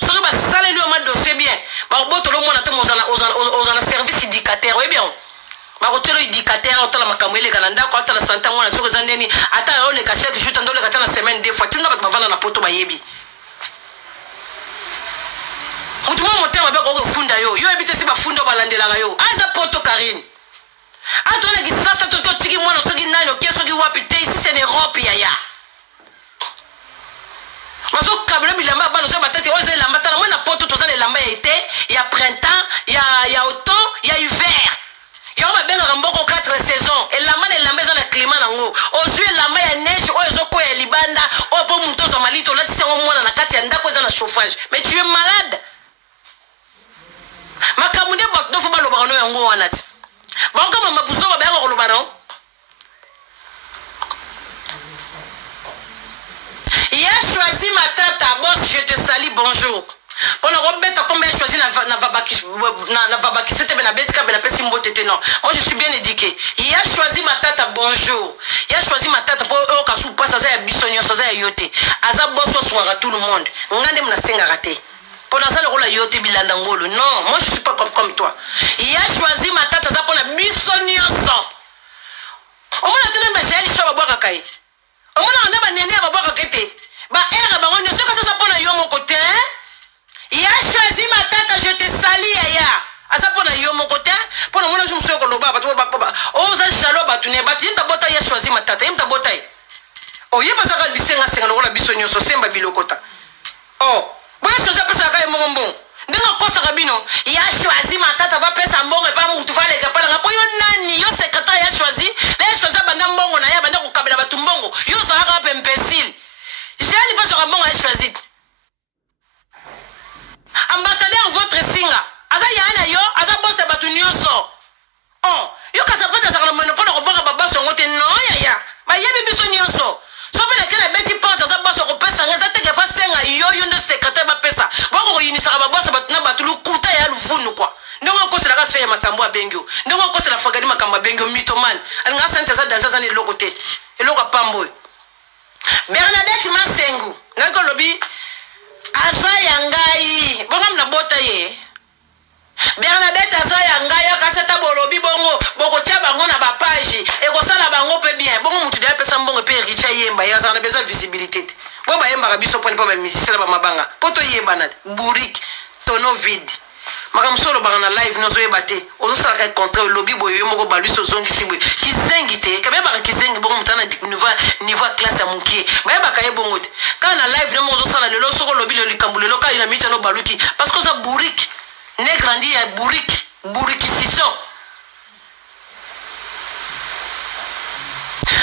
soki basala lui ma dossier bien baboto lo mwana te ozana service éducateur oui bien bakotelo éducateur otala makambo eleka na ndako atala santa mwana soki eza ndeni ata oleka chaque jour tando oleka ta na semaine deux fois tinga bato bavanda na poto bayebi mutu mwa motema beko okofunda yo ebite si bafunda balandelaka yo aza poto Karine atona kisasa toto tiki mwana soki nani okeso ki wapi te ici c'est l'Europe yaya maso kabela bilamba bana so batati oze lamba tala mwana poto toza le lamba ya été ya printemps ya automne ya hiver ya ba benga mboko 4 saisons et lamba ne lamba za na climat nango ozwi lamba ya neige oyo zoko ya libanda opo muto zo malito lati se mwana na kati ya ndako za na chauffage mais tu es malade makamunde bakdo fo baloba no yango wanati banka mama buzo ba benga koloba no il a choisi ma tata boss je te salue bonjour pendant Robert comme il a choisi na vabaki c'était ben betka ben pesi mbotete non moi je suis bien éduqué il a choisi ma tata bonjour il a choisi ma tata pour o kasu passa za bisonyo ça za yote aza boss soira tout le monde ngande mna senga raté pendant ça le rôle yote bilanda ngolo non moi je suis pas comme toi il a choisi ma tata za pona bisonyo so o mona tena ba jeli shoba bwa kai o mona anda ba nene ba bwa kete ba era ba ngone soko ça pona yo mon côté il a choisi ma tata je te salue yaya asa pona yo mon côté pona mona jumso ko loba ba to ba o za jalo ba tune ba tinta bota ya choisi ma tata imta bota o yeba saka bisenga senga lola bisonyo so semba bilokota oh boye so za pesa ka mbongo ndinga kosa kabino il a choisi ma tata va pesa mbongo pa mutu fale ka pala ngapo yo nani yo secrétaire ya choisi banda mbongo na ya banda ko kabela batu mbongo yo so aka pe imbécile choisi. Ambassadeur votre singa. Aza yana yo, aza boss batu nyonso. Oh, yo kasapata za monopole ko boka baba so ngote no ya. Ba yebi biso nyonso. So pe na kena beti porte aza boss ko pesa ngaza teke fa senga yo ndo secrétaire ba pesa. Boko ko yinisa ba boss batu na batu lukuta ya lufunu kwa. Ndongo ko sela ka fe makambo a bengyo. Ndongo ko sela fagadi makambo a bengyo mitoman. Alinga sante za danza za ni lokote. Eloko pambo. Bernadette Masengu, nako lobi aza yangai. Bonga mna bota ye. Bernadette aza yangai akaseta bolobi bongo boko tia bango na ba page e ko sala bango pe bien. Bongo mutu de pesa mbongo pe richa yemba ya za na besoin visibilité. Bo ba yemba biso poni pa ba misisela ba mabanga. Poto yemba na burik tono vide. Makamsolo bana live nozo yebate. Ozo sala ka contre lobby boyo moko balu so zongi sibwe. Kizengite, kabe ba kizengi bongo mutana niveau classe ya mukie. Ba ba ka bongo te. Kana live no mozo sala lelo soko lobby le likambulelo ka ina mita no baluki parce que ça bourrique. Ne grandi ya bourrique sison.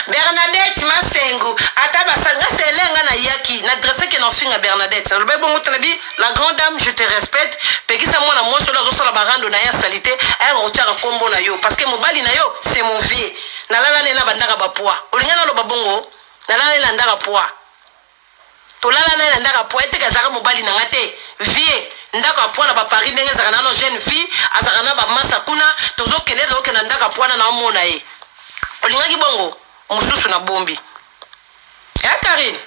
Bernadette Masengu ataba sanga selenga na yaki na dresse ke na finga Bernadette na lobe bongo tanabi la grande dame je te respecte pekisa mwana moso la zo sala barando na ya salité ay rotara kombo na yo parce que mobali na yo c'est mon vie na lala na bandaka ba poids olingana lo babongo na lala na ndaka poids to lala na ndaka poids te kazaka mobali na ngate vie ndaka poids na ba Paris ndenge zaka na no jeune fille azaka na ba masa kuna tozo kende na ndaka poids na mona ye olingaki bongo mususu na bombi ya Karine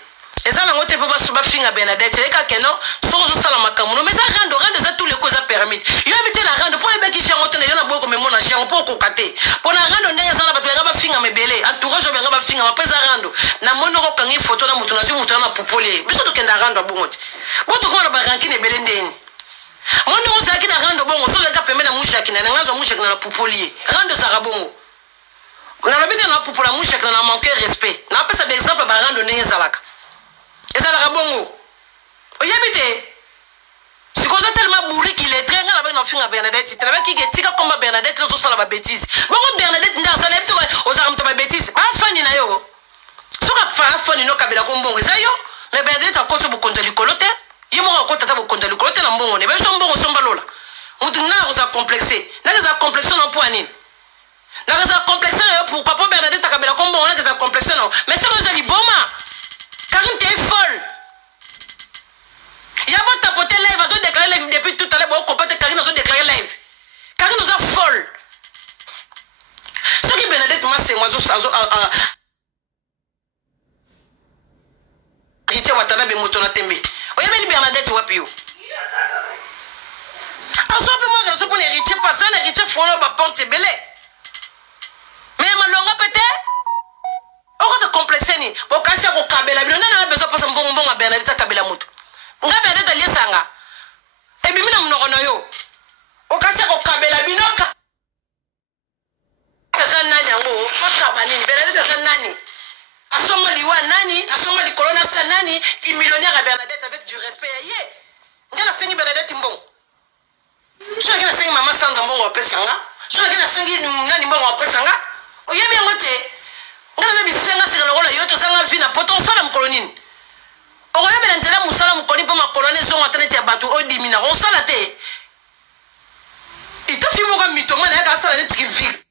eza na ngote papa suba finga Bernadette eka keno sozo sala makamuno mais ça rando za tous les causes permis yo habite na rando pour ebeki chango te na yo na boyo ko memona chango pour ko kate pour na rando ndenge za na batu nga ba finga mebele entourage nga ba finga mapeza rando na mono ko kangi photo na mutu na popole biso to kenda rando bongote boto ko na ba rankine ebele ndeni mono ko zaki na rando bongo so le ka pembe na mushaki na ngazo mushaki na popoli rando za rabongo na lobite na popola mushaki na manquer respect na pesa exemple ba rando ndenge zalaka ezalaka bongo oyebite sikoza tellement bourri qu'il est très ngala ba na finga Bernadette tellement ki ketika comme Bernadette lozo sala ba bêtise bongo Bernadette ndaza na bito ozara mto ba bêtise ba fani na yo soka fani no kabela ko mbongo ezayo mais Bernadette akoto bukonza likolote yimo akota ta bukonza likolote na mbongo ne ba so mbongo somba lola mutu ngala ko za complexer na za complexer na point na za complexer yo pourquoi pas Bernadette akabela ko mbongo na za complexer non mais c'est que je boma Karine t'es folle. Il y a beau tapoter live, ils ont déclaré live depuis tout à l'heure, bon, Karine ils ont déclaré live. Karine nous a folle. Ce qui Bernadette m'a c'est moi, Ritier Watanabe Motona Tembe. Vous avez Bernadette Wapio. En soit, moi, je suis pour les Ritier passants, les Ritier font leur porte belé. Mais ma longue peut-être. Oko te complexer ni bokasha ko kabela bilona na bezo pasa mbongo nga Bernadette kabela mutu nga Bernadette aliesanga e bimina mnoko na yo okasha ko kabela binoka kaza nani ngo makaba nini Bernadette kaza nani asoma liwa nani asoma likolona sa nani ki millionnaire Bernadette avec du respect yé ngala sengi Bernadette mbongo so ngala sengi mama Sandra mbongo opesanga so ngala sengi nani mbongo opesanga oyebi ngote ngana bisenga sika lokola yo to sanga vina poto sala mkolonini okoye bela nzela musala mkoloni pa makolone zongo ataneti ya batu odimina o sala te ito fimo ka mitoma na ka sala neti kivi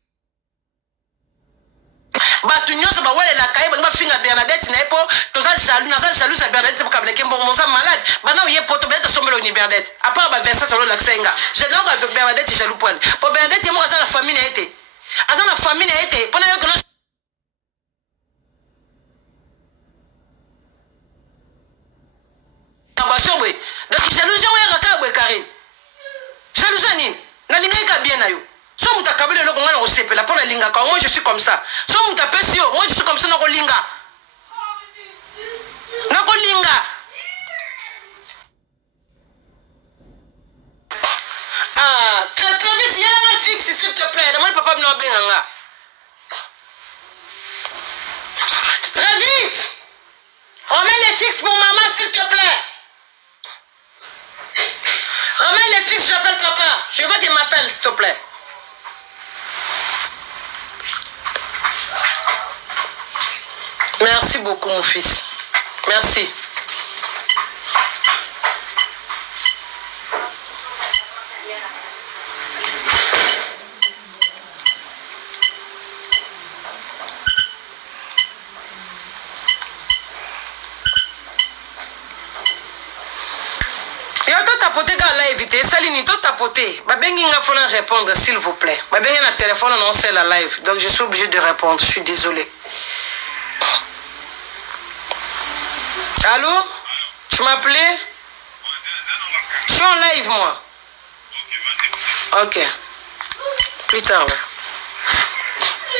batu nyonso ba wele la kai ba finga Bernadette na epo to za jaloux ya Bernadette pa kabla kembo mo sa malade bana ye poto beta sombelo ni Bernadette apa ba versa solo la senga je donc avec Bernadette jaloux point pour Bernadette mo sa la famille na été asa na famille na été pona yo kono Kabashobwe donc jalousie wa rakabwe Karine jalousie ni na linga ka bien na yo so mutakabele loko ngana ko sepela pona linga ka moi je suis comme ça so mutapesi yo moi je suis comme ça na ko linga Travis yala fixe s'il te plaît demande papa me benga Travis remets les fixes pour maman s'il te plaît. Remets les fixes, j'appelle papa. Je veux qu'il m'appelle, s'il te plaît. Merci beaucoup, mon fils. Merci. Yo to tapoter ka live te salini to tapoter. Ba bengi nga fona répondre s'il vous plaît. Ba bengi na téléphone non c'est la live. Donc je suis obligé de répondre, je suis désolé. Allô? Tu m'appelais? Je suis en live moi. OK. Plus tard. Ouais.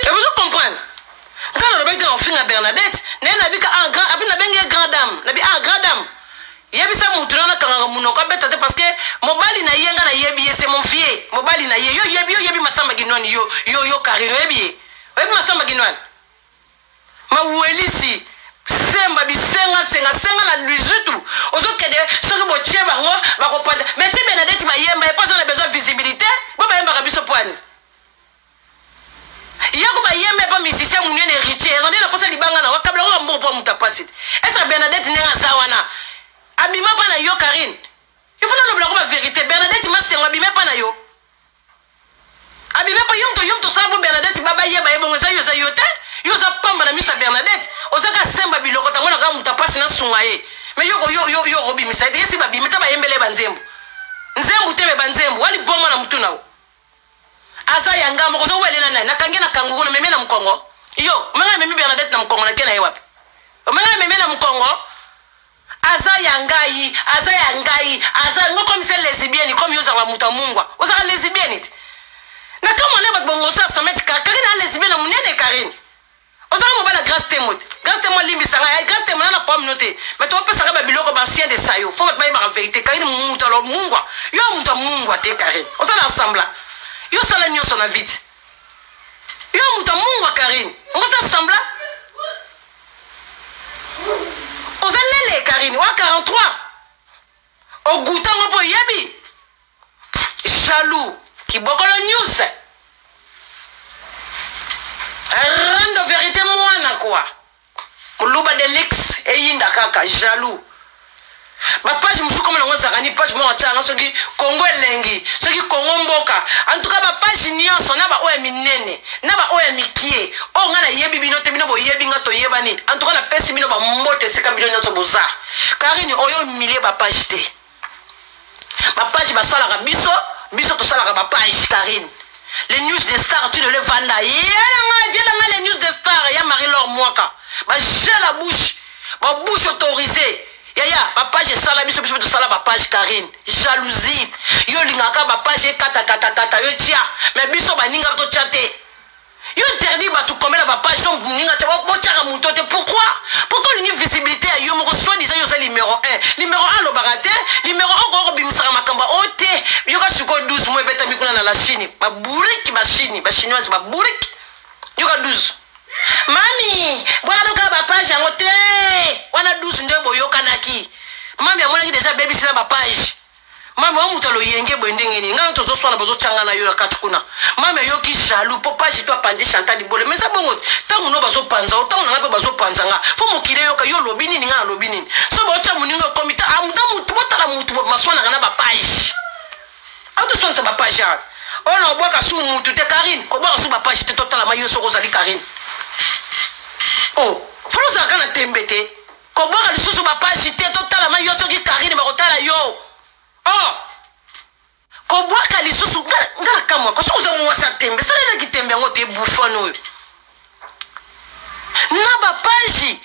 Et vous comprenez? Quand on a besoin de faire Bernadette, n'a vu qu'un grand, après n'a bengi grand dame, n'a vu un grand dame. Yebisa mutuna na kanga munoko beta parce que mobali na yenga na yebi c'est mon fier mobali na yo yebi masamba ginwani yo karino yebi masamba ginwani ma welisi semba bisenga senga la luizutu ozo kede soki bo cheba ngo ba ko pada mais ti Bernadette ba yemba et pas on a besoin de visibilité ba yemba ka biso poani yako ba yemba ba musicien munene héritier on dit la posa libanga na wakabla ko mbo mutapasite est-ce que Bernadette nenga zawana abima pa na yo Karine il faut non la vérité Bernadette ma sengo abima pa na yo abima pa yom to sabo Bernadette baba yeba ebongo za yo te yo za pamba na misa Bernadette ozaka semba biloko tamona ka mutapasi na sungaye mais yo obi misa te yesi babima ta ba yembele banzembo nzembo tebe banzembo wali bomba na mutuna o asa yanga mo zo wele na kange na kangugo na meme na mkongo yo manga meme Bernadette na mkongo na kena ye wapi manga meme na mkongo aza yangai aza ngo comme c'est lesbienne comme yo za muta mungwa oza lesbienne na kama on est bongo ça 100 mètres Karine na lesbienne na munene Karine oza mo bala grâce témoin limbi sanga grâce témoin na pas noter mais to pesa ka biloko bancien de sayo faut ba ba vérité Karine muta lo mungwa yo muta mungwa te Karine oza na sembla yo sala nyoso na vite yo muta mungwa Karine on ça sembla Ozalele Karine wa 43 au goutango po yebi jaloux qui bokolo news rando vérité moi na quoi muluba de l'ex et yinda kaka jaloux ma page musu comme longo zakani page mo atanga soki Congo elengi soki Congo mboka en tout cas ma page nyonso na ba oya minene na ba oya mikie o ngana yebi bino te bino bo yebi ngato yebani en tout cas na pesi bino ba mbote seka bino nyonso boza Karine oyo milie ba page te ma page ba sala ka biso to sala ka ba page Karine les news des stars tu de le vanda yela les news des stars ya Marie-Laure Mwaka ba j'ai la bouche autorisée Yaya, ma page est sala, biso to sala ma page Karine. Jalousie. Yo lingaka ma page kata yo tia. Mais biso ba ninga to chate. Yo interdit ba tout comme la page son ninga tia bo tia mutote. Pourquoi? Pourquoi une visibilité yo mo soit disant yo c'est numéro 1. Numéro 1 lo barate, numéro 1 ko bimisaka makamba ote. Yo ka suko 12 mo beta mikuna na la Chine. Ba buriki ba Chine, ba chinoise ba buriki. Yo ka 12. Mami, bwana ka ba page yango te. Wana 12 nde boyoka naki. Mami amona ki déjà baby sina ba page. Mami wa mutalo yenge bwendenge ni. Ngana tozo swana bozo changa na yo katukuna. Mami yoki jaloux po page to pandi Chantal Bole. Mais ça bongo tangu no bazo panza, tangu na pe bazo panza nga. Fo mokile yo ka yo lobini ni ngana lobini. So bo cha muningo komita amuda mutu botala mutu maswana ngana ba page. Auto sonta ba page ya. Ona obwaka su mutu te Karine, ko bwaka su ba page te totala mayo soko zali Karine. Oh, faut ça kana tembete. Ko bwaka lisusu ba page te totala mayo soki Karine ba kotala yo. Oh. Ko bwaka lisusu ngala kamwa ko soza mo sa tembe. Sala na kitembe ngote bufano. Na ba page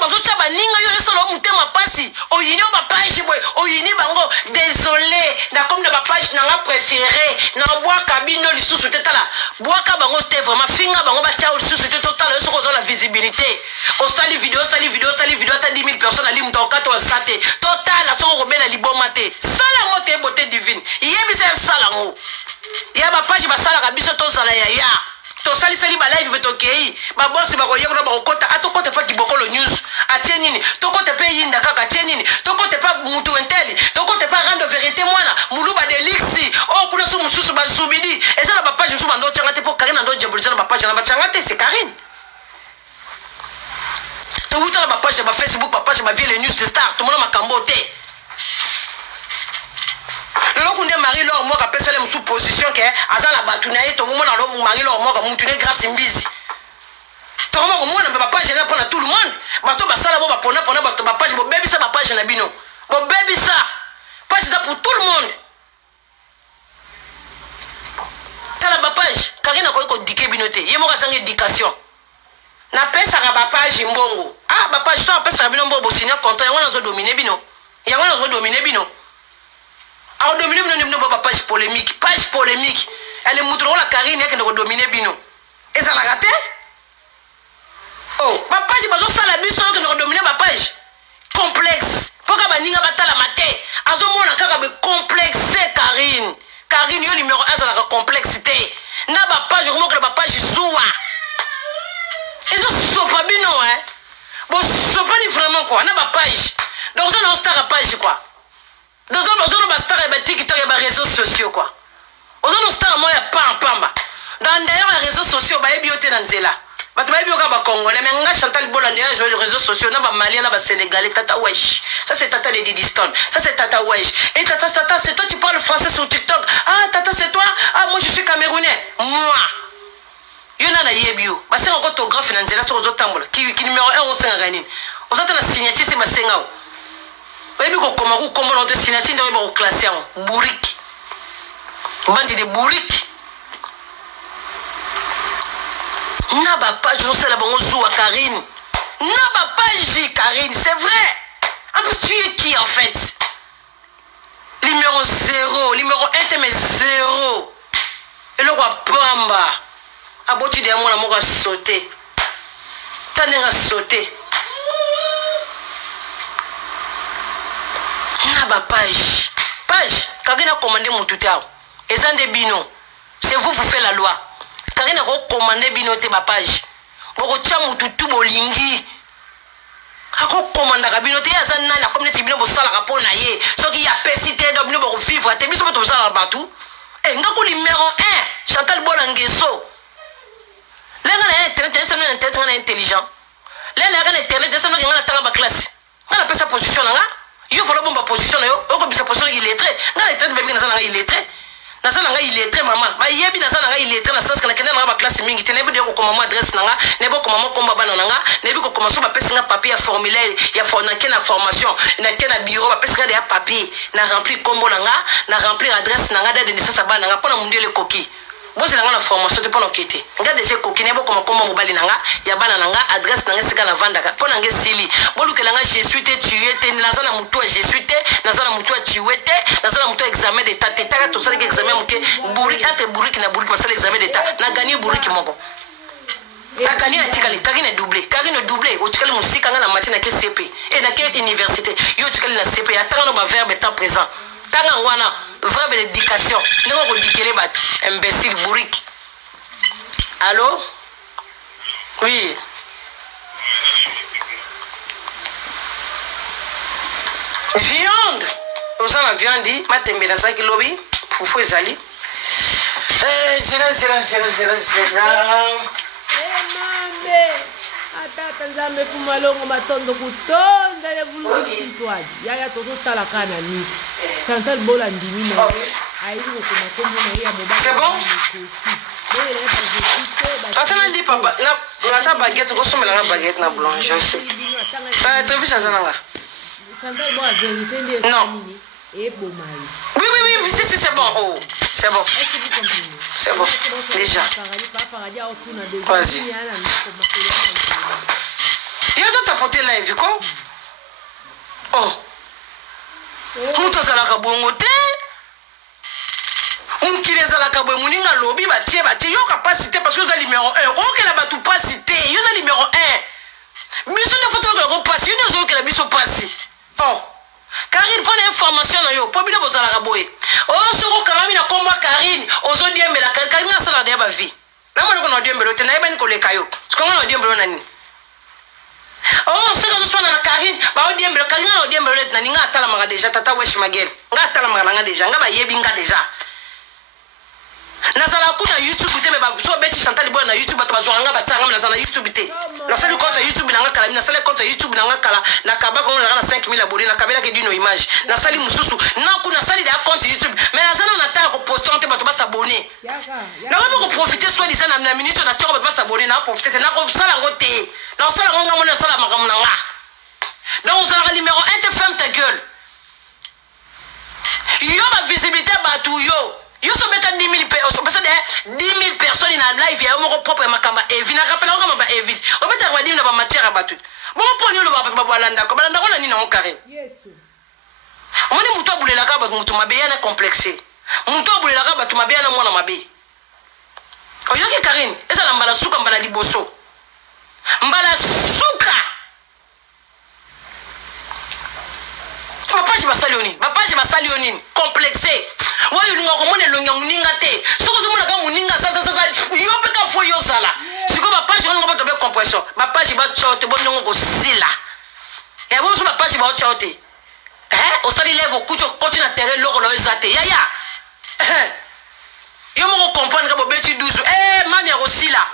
bazo cha baninga yo esala mutema pasi oyini ba page boy oyini bango désolé na comme na ba page na nga préféré na bwaka bino lisusu tetala bwaka bango c'était vraiment finga bango ba tia lisusu tetala eso ko la visibilité o sali vidéo ta 10 000 personnes ali muto 4 sate total so ko bela liboma te sala ngo te beauté divine yebi c'est sala ngo ya ba page ba sala ka biso to sala ya to sali ba live betokei ba boss ba ko yekona ba kokota atokota pa kibokolo news atienini to kote pe yinda kaka atienini to kote pa mutu enteli to kote pa rando vérité mwana muluba de lixi o kuna so mususu ba subidi eza ba page mususu bando changa te po Karine ndo jebulizana ba page na ba changa te c'est Karine to wuta ba page ba Facebook ba page ba vie les news de star to mona makambo te le lokunde Marie-Laure Mwaka pesele musu position ke azala batuna ye to mona lo Marie-Laure Mwaka mutune grâce mbizi to mo ko mona ba page na pona tout le monde bato basala bo ba pona bato ba page bo bebisa ba page na bino Bon, baby, ça. Page ça pour tout le monde. T'as la page. Karine a quoi dike binote. Yé mo kasanga éducation. Na pesa ka page mbongo. Ah, page ça pesa bino mbongo signer contrat. Yango nazo dominer bino. Yango nazo dominer bino. A dominer bino bino page polémique. Page polémique. Elle est montré la Karine qui ne dominer bino. Et ça l'a raté? Oh, page bazo sala biso qui ne dominer page. Complexe. Pourquoi baninga batala maté? Azo mona kaka be complexe Karine. Karine yo numéro 1 ça la complexité. Na ba page comment que ba page zoua. Et ça so pas bino hein. Bon so pas ni vraiment quoi. Na ba page. Donc ça non star page quoi. Donc ça ba star ba TikTok et ba réseaux sociaux quoi. On star moi ya pamba. Dans d'ailleurs les réseaux sociaux ba ebioté na nzela. Bato ba ebioka ba Congolais mais nga Chantal Bolande sur les réseaux sociaux na ba Malien na ba Sénégalais tata wesh. Ça c'est tata de Didiston. Ça c'est tata wesh. Et tata c'est toi tu parles français sur TikTok. Ah tata c'est toi. Ah moi je suis camerounais. Moi. Yo na yebio. Ba c'est un photographe na nzela sur ozotambola. Qui numéro 1 on senga nini. On s'entend na signature c'est ba senga. Ba ebi ko koma ko kombo na de signature ndio ba ko classer en bourrique. Bandi de bourrique. Naba page, je sais la bonne à Karine. Naba page, Karine, c'est vrai. En plus, tu es qui en fait? Numéro 0, numéro 1, t'es mais 0. Et le roi Pamba. A beau tu dis à moi, l'amour a sauté. T'as n'a sauté. Naba page. Page, Karine a commandé mon tuteur. Et ça, des binos. C'est vous faites la loi. Karine a recommandé binote ma page. Boko tia mututu bolingi. Ako commanda ka binote ya zanna la communauté bino bo sala rapport na ye. Soki ya pesité do bino bo vivre te biso to sala partout. Eh ngako numéro 1 Chantal Bolangeso. Lenga na internet ça na internet na intelligent. Lenga na internet ça na ngana tanga ba classe. Ngana pesa position nga. Yo folo bomba position yo. Oko bisa position ki lettré. Ngana internet bébé na ça na illettré. Nasa nanga illettré maman ba yebi nasa nanga illettré na sens kana kena na classe mingi tene bi de ko koma adresse nanga ne bo koma komba bana nanga ne bi ko koma so ba pesa nga papier formulaire ya na kena formation na kena bureau ba pesa nga de papier na remplir kombo nanga na remplir adresse nanga de naissance bana nanga pona mundiele koki bo c'est na formation te pona okete nga déjà koki ne bo koma komba mobali nanga ya bana nanga adresse nanga sika na vanda pona nga sili bo lukela nga je suis te tu es te nasa na mutu je suis te nasa na mutu tu es te nasa na mutu examen d'état te taka to sala examen muke bourrique entre bourrique na bourrique passer l'examen d'état na gagner bourrique moko na gagner na tikali Karine doublé o tikali musika nga na matina ke CP et na ke université yo tikali na CP atanga no ba verbe temps présent tanga ngwana verbe d'éducation ndeko ko dikele bat imbécile bourrique. Allô? Oui. Viande. Oza la viande, ma tembela saki lobi, fufu ezali. Zera. Mame. Atata nzambe fumalongo matondo kutonda le vulu kitwaji. Yaya toto tala kana ni. Chantal Bolande ni na. Ayi ko kuma kombo na ya mobile. C'est bon? Attends, on dit papa, la baguette, on consomme la baguette na boulangerie. Tu as vu ça là? Non. Oui, si, c'est bon. Oh, c'est bon. C'est bon, déjà. Vas-y. Tu as tout apporté live, quoi? Oh. Mouton salaka bongote. On qui les a la caboué, mouninga lobby, batie, yo capacité parce que vous avez numéro 1. Ok, la batou pas cité, yo avez numéro 1. Biso de photo que vous passez, yo ne que la biso passe. Oh. Karine prend l'information na yo, pas bien vous la caboué. Oh, ce que Karine a combat Karine, on se dit, mais la Karine a ça la débat vie. Là, on a dit, mais l'autre n'a pas une caillou. Ce qu'on a dit, mais l'autre oh, ce que je suis dans la Karine, bah, on dit, mais Karine a dit, mais l'autre n'a pas talama déjà, tata wesh magel. N'a talama déjà, n'a pas yebinga déjà. Nazala kuna YouTube te me ba so beti Chantal Boy na YouTube bato bazwanga batanga nazala YouTube te. Na sali compte YouTube nanga kala na sali compte YouTube nanga kala na kabaka on na 5000 abonnés na kabela ke dino image. Na sali mususu na kuna sali da compte YouTube mais nazala na ta ko poster te bato ba s'abonner. Na ko profiter soit disant na minute na to bato ba s'abonner na profiter na ko sala ngote. Na sala ngonga mo na sala makamuna nga. Donc on sala numéro 1 te ferme ta gueule. batou yo so beta 10 000 personnes, parce que 10 000 personnes in live ya mo propre makamba evi na rappela ko mamba evi. O beta kwa dimi na ba matière batou. Bon poni lo ba balanda ko na nina mo carré. Yes. Omoni mutu abulela ka batou mutu mabe yana complexé. Mutu abulela ka batou mabe yana mwana mabe. Oyoki Karine, eza la mbala suka mbala liboso. Mbala suka. Papa je basali oni complexé. Wa yulinga ko mone longa muninga te. Soko zo mona ka muninga sa yo pe ka fo yo sala. Siko papa je ngo ba compression. Papa je ba chote bo ngo ko sila. Ya bo so papa je ba chote. O sali level kucho coach na terrain loko lo ezate. Ya. Yo mo comprendre ka bo beti 12. Mami ya ko sila.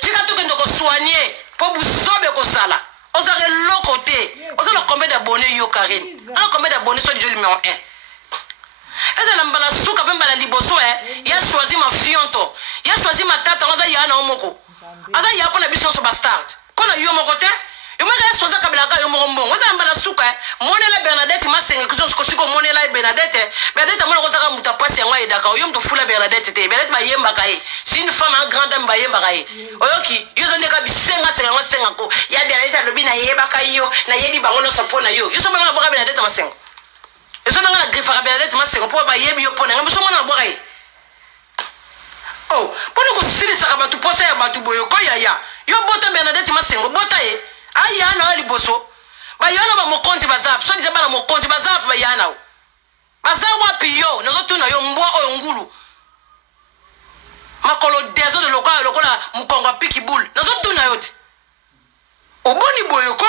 Tika to kendo ko soigner. Po bu sobe ko sala. On s'arrête l'autre côté. On s'arrête combien d'abonnés yo Karine. Alors combien d'abonnés sur le jeu numéro 1. Et ça l'ambala souka ben bala liboso il a choisi ma fianto. Il a choisi ma tata on a ya na omoko. Ada ya pour la biso so bastard. Pour la yo moko te. Yo ma ga choisi kabila ka yo morombo. On a ambala souka monela Bernadette ma senga kuzo ko shiko monela Bernadette. Bernadette mo ko saka muta passe ngwa edaka yo mto fula Bernadette te. Bernadette ba yemba kai. C'est une femme grande dame ba yemba kai. Oyoki yo zonde ka bisenga senga ko. Ya Bernadette lobi na yeba kai yo na yebi bango no sopo na yo. Yo so manga boka Bernadette ma senga. Yo so manga griffa Bernadette ma senga po ba yebi yo pona ngam so mona boka yi. Oh, pono ko sili saka batu posa ya batu boyo ko ya. Yo bota Bernadette ma senga bota ye. Aya na ali boso. Ba yana ba mokonti bazap. So dizaba na mokonti bazap ba yana. Bazawa piyo nazo tuna yo mbwa o ngulu. Makolo dezo de lokola mukonga pikibul. Nazo tuna yote. Oboni boyoko.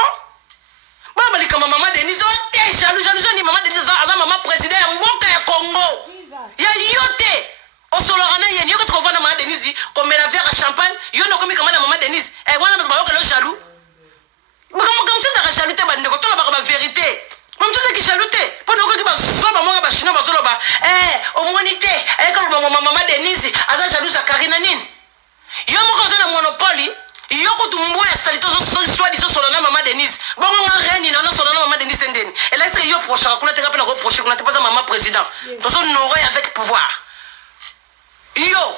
Baba lika mama Denise ote jaloux ni mama Denise aza mama président ya mboka ya Congo. Ya yote. Osolorana yeni yoko tukova na mama Denise comme la verre à champagne, yo no komi kama na mama Denise. Wana ba yoko lo jaloux. Comme ça ka jaloux te ba ndeko to ba vérité. Même ça qui jaloux te. Pona ko ki ba soba mo ba shina ba zoloba. Omonite ko mama Denise aza jaloux za Karina nini. Yo mo ko na monopole. Yoko tumbo ya salito so diso solana mama Denise. Bongo nga reni na solana mama Denise ndeni. Elle est yo prochain kuna tenga pena ko prochain kuna te pas mama président. Donc on aurait avec pouvoir. Yo.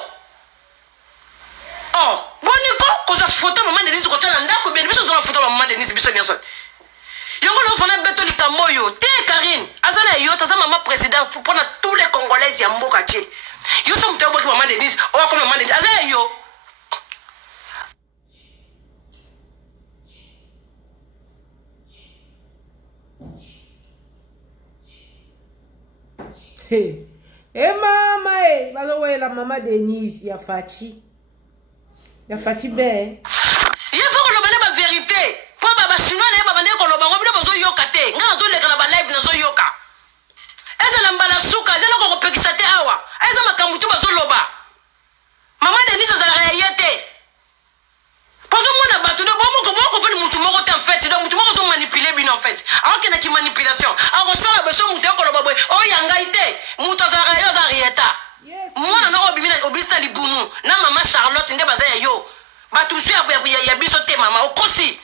Oh, boniko ko za photo mama Denise ko tana ndako bien biso zo na photo mama Denise biso nyoso. Yongo lo fona beto likamoyo te Karine. Azana yo taza mama président pour tous les Congolais ya mboka che. Yo so mtebo ki mama Denise o ko mama Denise azana yo. Mama bazowela mama Denise ya Fachi be il faut que le bale ba vérité po ba chinois na ba bande ko lo bango bino bazo yoka te nga zo leka na ba live na zo yoka eza la mbala suka eza ko pekisa te awa eza makambutu bazo loba mama Denise za la réalité pozo mona batu do boko pe mutu moko te en fait donc mutu moko zo manipuler bino en fait alors qu'il y a qui manipulation alors ça la besoin mutu ko lo babo o yanga ite mutu za rayo za rieta mwana na obimina obista libumu na mama Charlotte nde baza ya yo batu su ya biso te mama okosi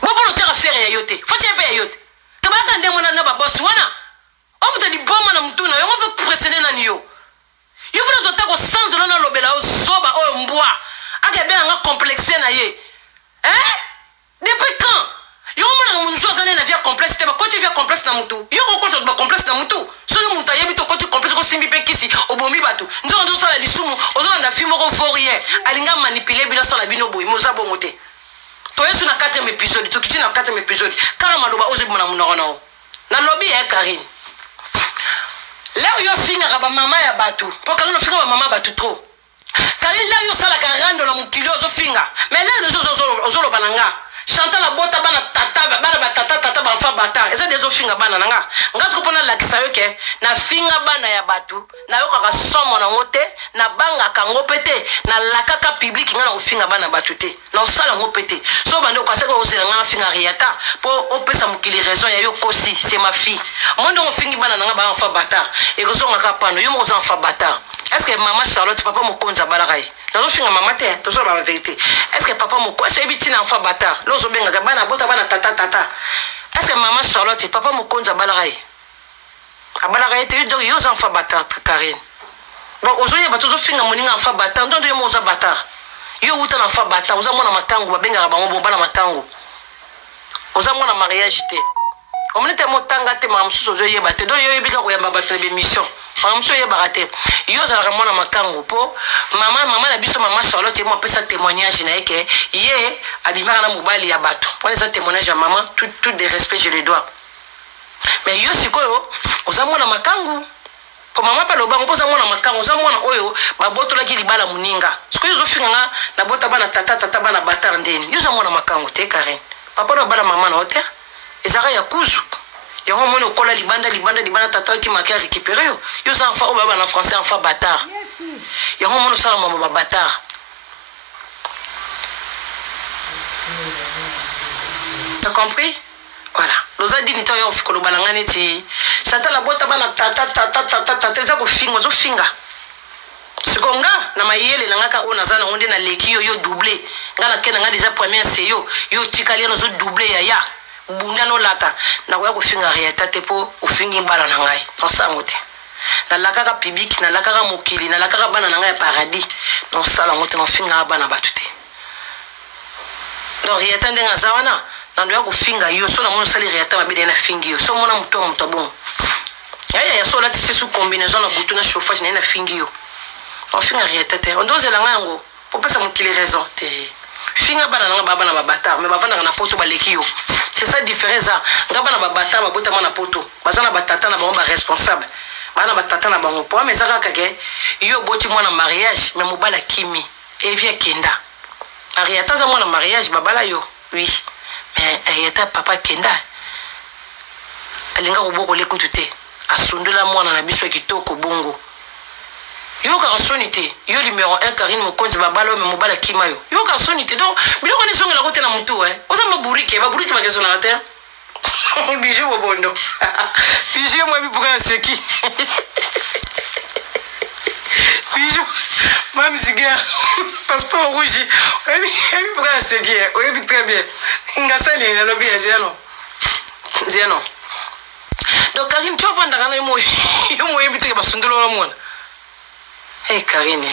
bobo no tera faire ya yote foti ya pe ya yote kabaka nde mwana na ba boss wana o mutu di boma na mutu na yo ngo veut presser na ni yo yo vona zota ko sans lona lobela o soba o mbwa ake bien nga complexé na ye depuis quand yo mona munzo zane na via complexe te ba ko ti via complexe na mutu yo ko ko ba complexe na mutu so yo mutu yebi to ko ti complexe ko simbi pe kisi obomi batu ndo sala lisumu ozo na fimo ko forien alinga manipuler bino sala bino boy moza bongo te to yesu na 4e épisode to kiti na 4e épisode kala maloba ozo bimona munoko na lobby ya Karine là yo finga ba mama ya batu po Karine finga ba mama batu trop Karine là yo sala ka rando na mukilo ozo finga mais là ozo lo bananga Chantal la bota bana tata ba fa bata eza dezo finga bana nanga ngasko pona la kisayo ke na finga bana ya batu na yo kaka somo na ngote na banga ka ngopete na lakaka public ngana ofinga bana batu te na osala ngopete so bando ka seko osela ngana finga riata po opesa mukili raison ya yo kosi c'est ma fille mondo ofingi bana nanga ba fa bata e ko so ngaka pano yo mo fa bata est-ce que maman Charlotte papa mokonza balakai nazo finga mama te to so ba vérité est-ce que papa moko est-ce ebiti na fa bata lozo benga bana bota bana tata est-ce que maman Charlotte papa mokonza balakai abalaka ete donc yo enfant bâtard Karine donc ozoye bato finga moninga enfant bâtard ndo yo moza bâtard yo uta na enfant bâtard oza mwana makangu babenga bango bomba na makangu oza mwana mariage te omonete motanga te mamsuso ozoye bate donc yo yebika koyamba bato be mission mamsuso yebaka te yo zalaka mwana makangu po mama na biso mama Charlotte mo pesa témoignage na yeke ye abimaka na mobali ya bato wana eza témoignage ya mama tout de respect je le dois mais yo sikoyo oza mwana makangu po mama pe lobango poza mwana makangu oza mwana oyo babotolaki libala muninga sikoyo ozofinga na bota bana tata bana batar ndeni yo oza mwana makangu te Karine papa no bala mama na hotel ezaka ya kuzu yango mona okola libanda tata ki maka récupérer yo oza enfant oyo bana français enfant bâtard yango mona osala mama bâtard t'as compris. Voilà. Nous avons dit que nous avons balangane ti. Chantal la bota bana tata eza ko finga zo finga. Sikonga na mayele na ngaka ona zana onde na leki yo doublé. Ngala kena nga déjà première c'est yo tikali no zo doublé ya. Bunda no lata. Na ko finga rieta te po ofingi bala na ngai. Pensa ngote. Na lakaka public na lakaka mokili na lakaka bana na ngai paradis. Non sala ngote no finga bana batute. Donc rieta ndenga zawana. Nando ya kufinga yo so na mona sali riata mabide na fingi yo so mona muto bon ya so lati c'est sous combinaison na butu na chauffage na fingi yo on finga riata te on doze la ngango pour pas ça mon qu'il raison te finga bana na baba na babata mais bavanda na poto baleki yo c'est ça différence ça ngaba na babata babota na poto bazana batata na bango ba responsable bana batata na bango po mais ça kake yo boti mwana mariage mais mobala kimi et via kenda riata za mwana mariage babala yo oui. Mais il était papa Kenda. Alinga kuboko lekutu te. Asundula mwana na biso kitoko bongo. Yo ka sonité, yo numéro 1 Karine Mokonzi babalo me mobala kimayo. Yo ka sonité donc biloko ni songa la kote na mutu Oza maburike ba kezo na terre. Bijou bobondo. Bijou moi bibuka seki. Bijou Mam Ziga, passeport rouge. Oui, pourquoi c'est qui? Oui, très bien. Ngasali na lobby ya Ziano. Donc Karine, tu vas vendre dans yo mo yebite ba sundulo la mona. Hey Karine.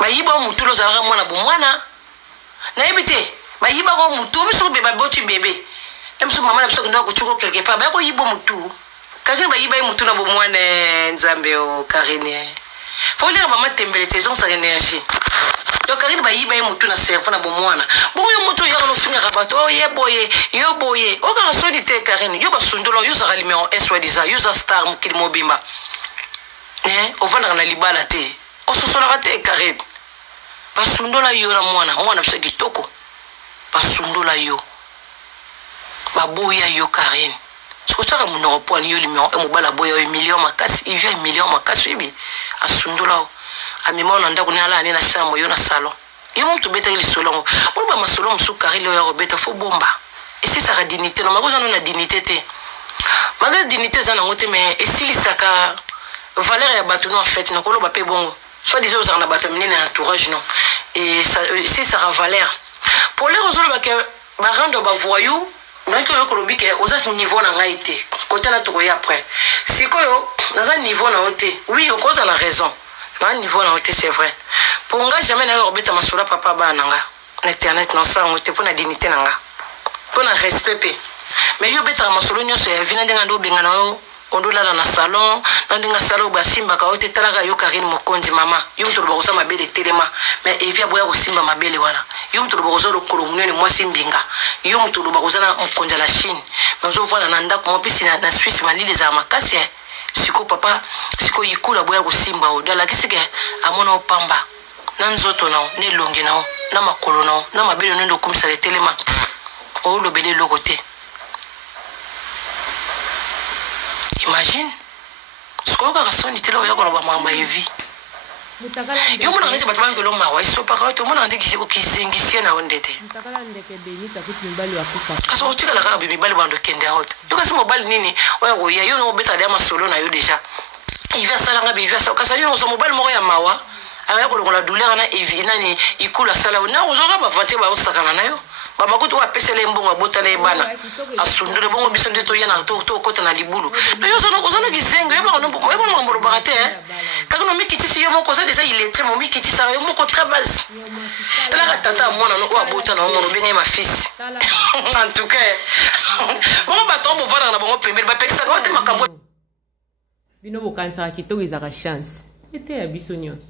Ba yiba mutulo za ra mona bo mwana. Na yebite, ba yiba ko mutu biso be ba boti bébé. Même si maman na biso ndo ko chuko quelque part, ba ko yibo mutu. Karine ba yiba mutu na bo mwana Nzambe o Karine. Faut lire maman tembele saison sa énergie. Donc Karine ba yiba mutu na cerveau na bo mwana. Bo yo mutu ya no finga rabato yo boye. O ka sonité Karine, yo ba sundolo yo za numéro 1 soi-disant, yo za star mukili mobimba. O vanda na libala te. O sosola te Karine. Ba sundola yo na mwana bisa kitoko. Ba sundola yo. Ba boya yo Karine. Sokotaka munoko po yo numéro 1 mobala boya yo million makasi, il vient million makasi bi. Asundula amima na ndako ni ala ni na chambre yo na salon yo mtu beta ile solongo bo ba masolo msu Karine yo robeta fo bomba et c'est ça la dignité no makoza no na dignité te maga dignité za na ngote mais et si lisaka valeur ya bato no en fait na kolo ba pe bongo soit disons za na bato minene na entourage non et ça c'est ça la valeur pour les raisons ba que ba rendre ba voyou donc yo ko lobike oza niveau na ngaite côté na to ko ya après sikoyo dans un niveau na hote oui on cause la raison na niveau na hote c'est vrai pour nga jamais na robeta masula papa ba nanga na internet non ça hote pour na dignité nanga pour na respect mais yo beta masolo nyoso ya vina ndenga ndo benga na ondola na salon na ndenga salon ba simba ka hote talaka yo Karine Mokonzi mama yo mtu ba kosama mabele telema mais evia boya ko simba mabele wana yo mtu ba kozolo kolomune moi simbinga yo mtu ba kozana mkonja la Chine mais zo voilà na ndako mo pisi na Suisse malile za makasi siko papa siko yikula boya ko simba o dala kisike amona opamba na nzoto na ne longi na makolo na mabele ndo komisa le telema o lobele lokote. Imagine ce qu'on va ressentir là, il y a quoi là-bas, ma vie. Yo mona ngati batwa ngelo mawa isopa ka to mona ndiki siko kisengisia na ondete. Mtakala ndeke beni takuti mbali wa kufa. Kaso utika la ka bibi bali bando kende out. Yo kasi mobile nini? Oya yo no beta ya masolo na yo déjà. Il va sala nga bibi sa kasa yo so mobile moko ya mawa. Aya ko longola douleur na evi nani ikula sala na ozoka ba vante ba osakana na yo. Bamakutu wa pesele mbongo bota le bana. Asundule bongo bisonde to yana to kota na libulu. No yo zano gizengo yeba no mboro barate hein. Kakono mikiti si yo moko ça déjà il est très mon mikiti ça yo moko très basse. Tala tata mwana no wa bota na ngoro benga ma fils. En tout cas. Bongo bato bo vana na bongo premier ba pekisa ko te makambo. Bino bokanisa kitoko ezaka chance. Ete ya biso nyonso.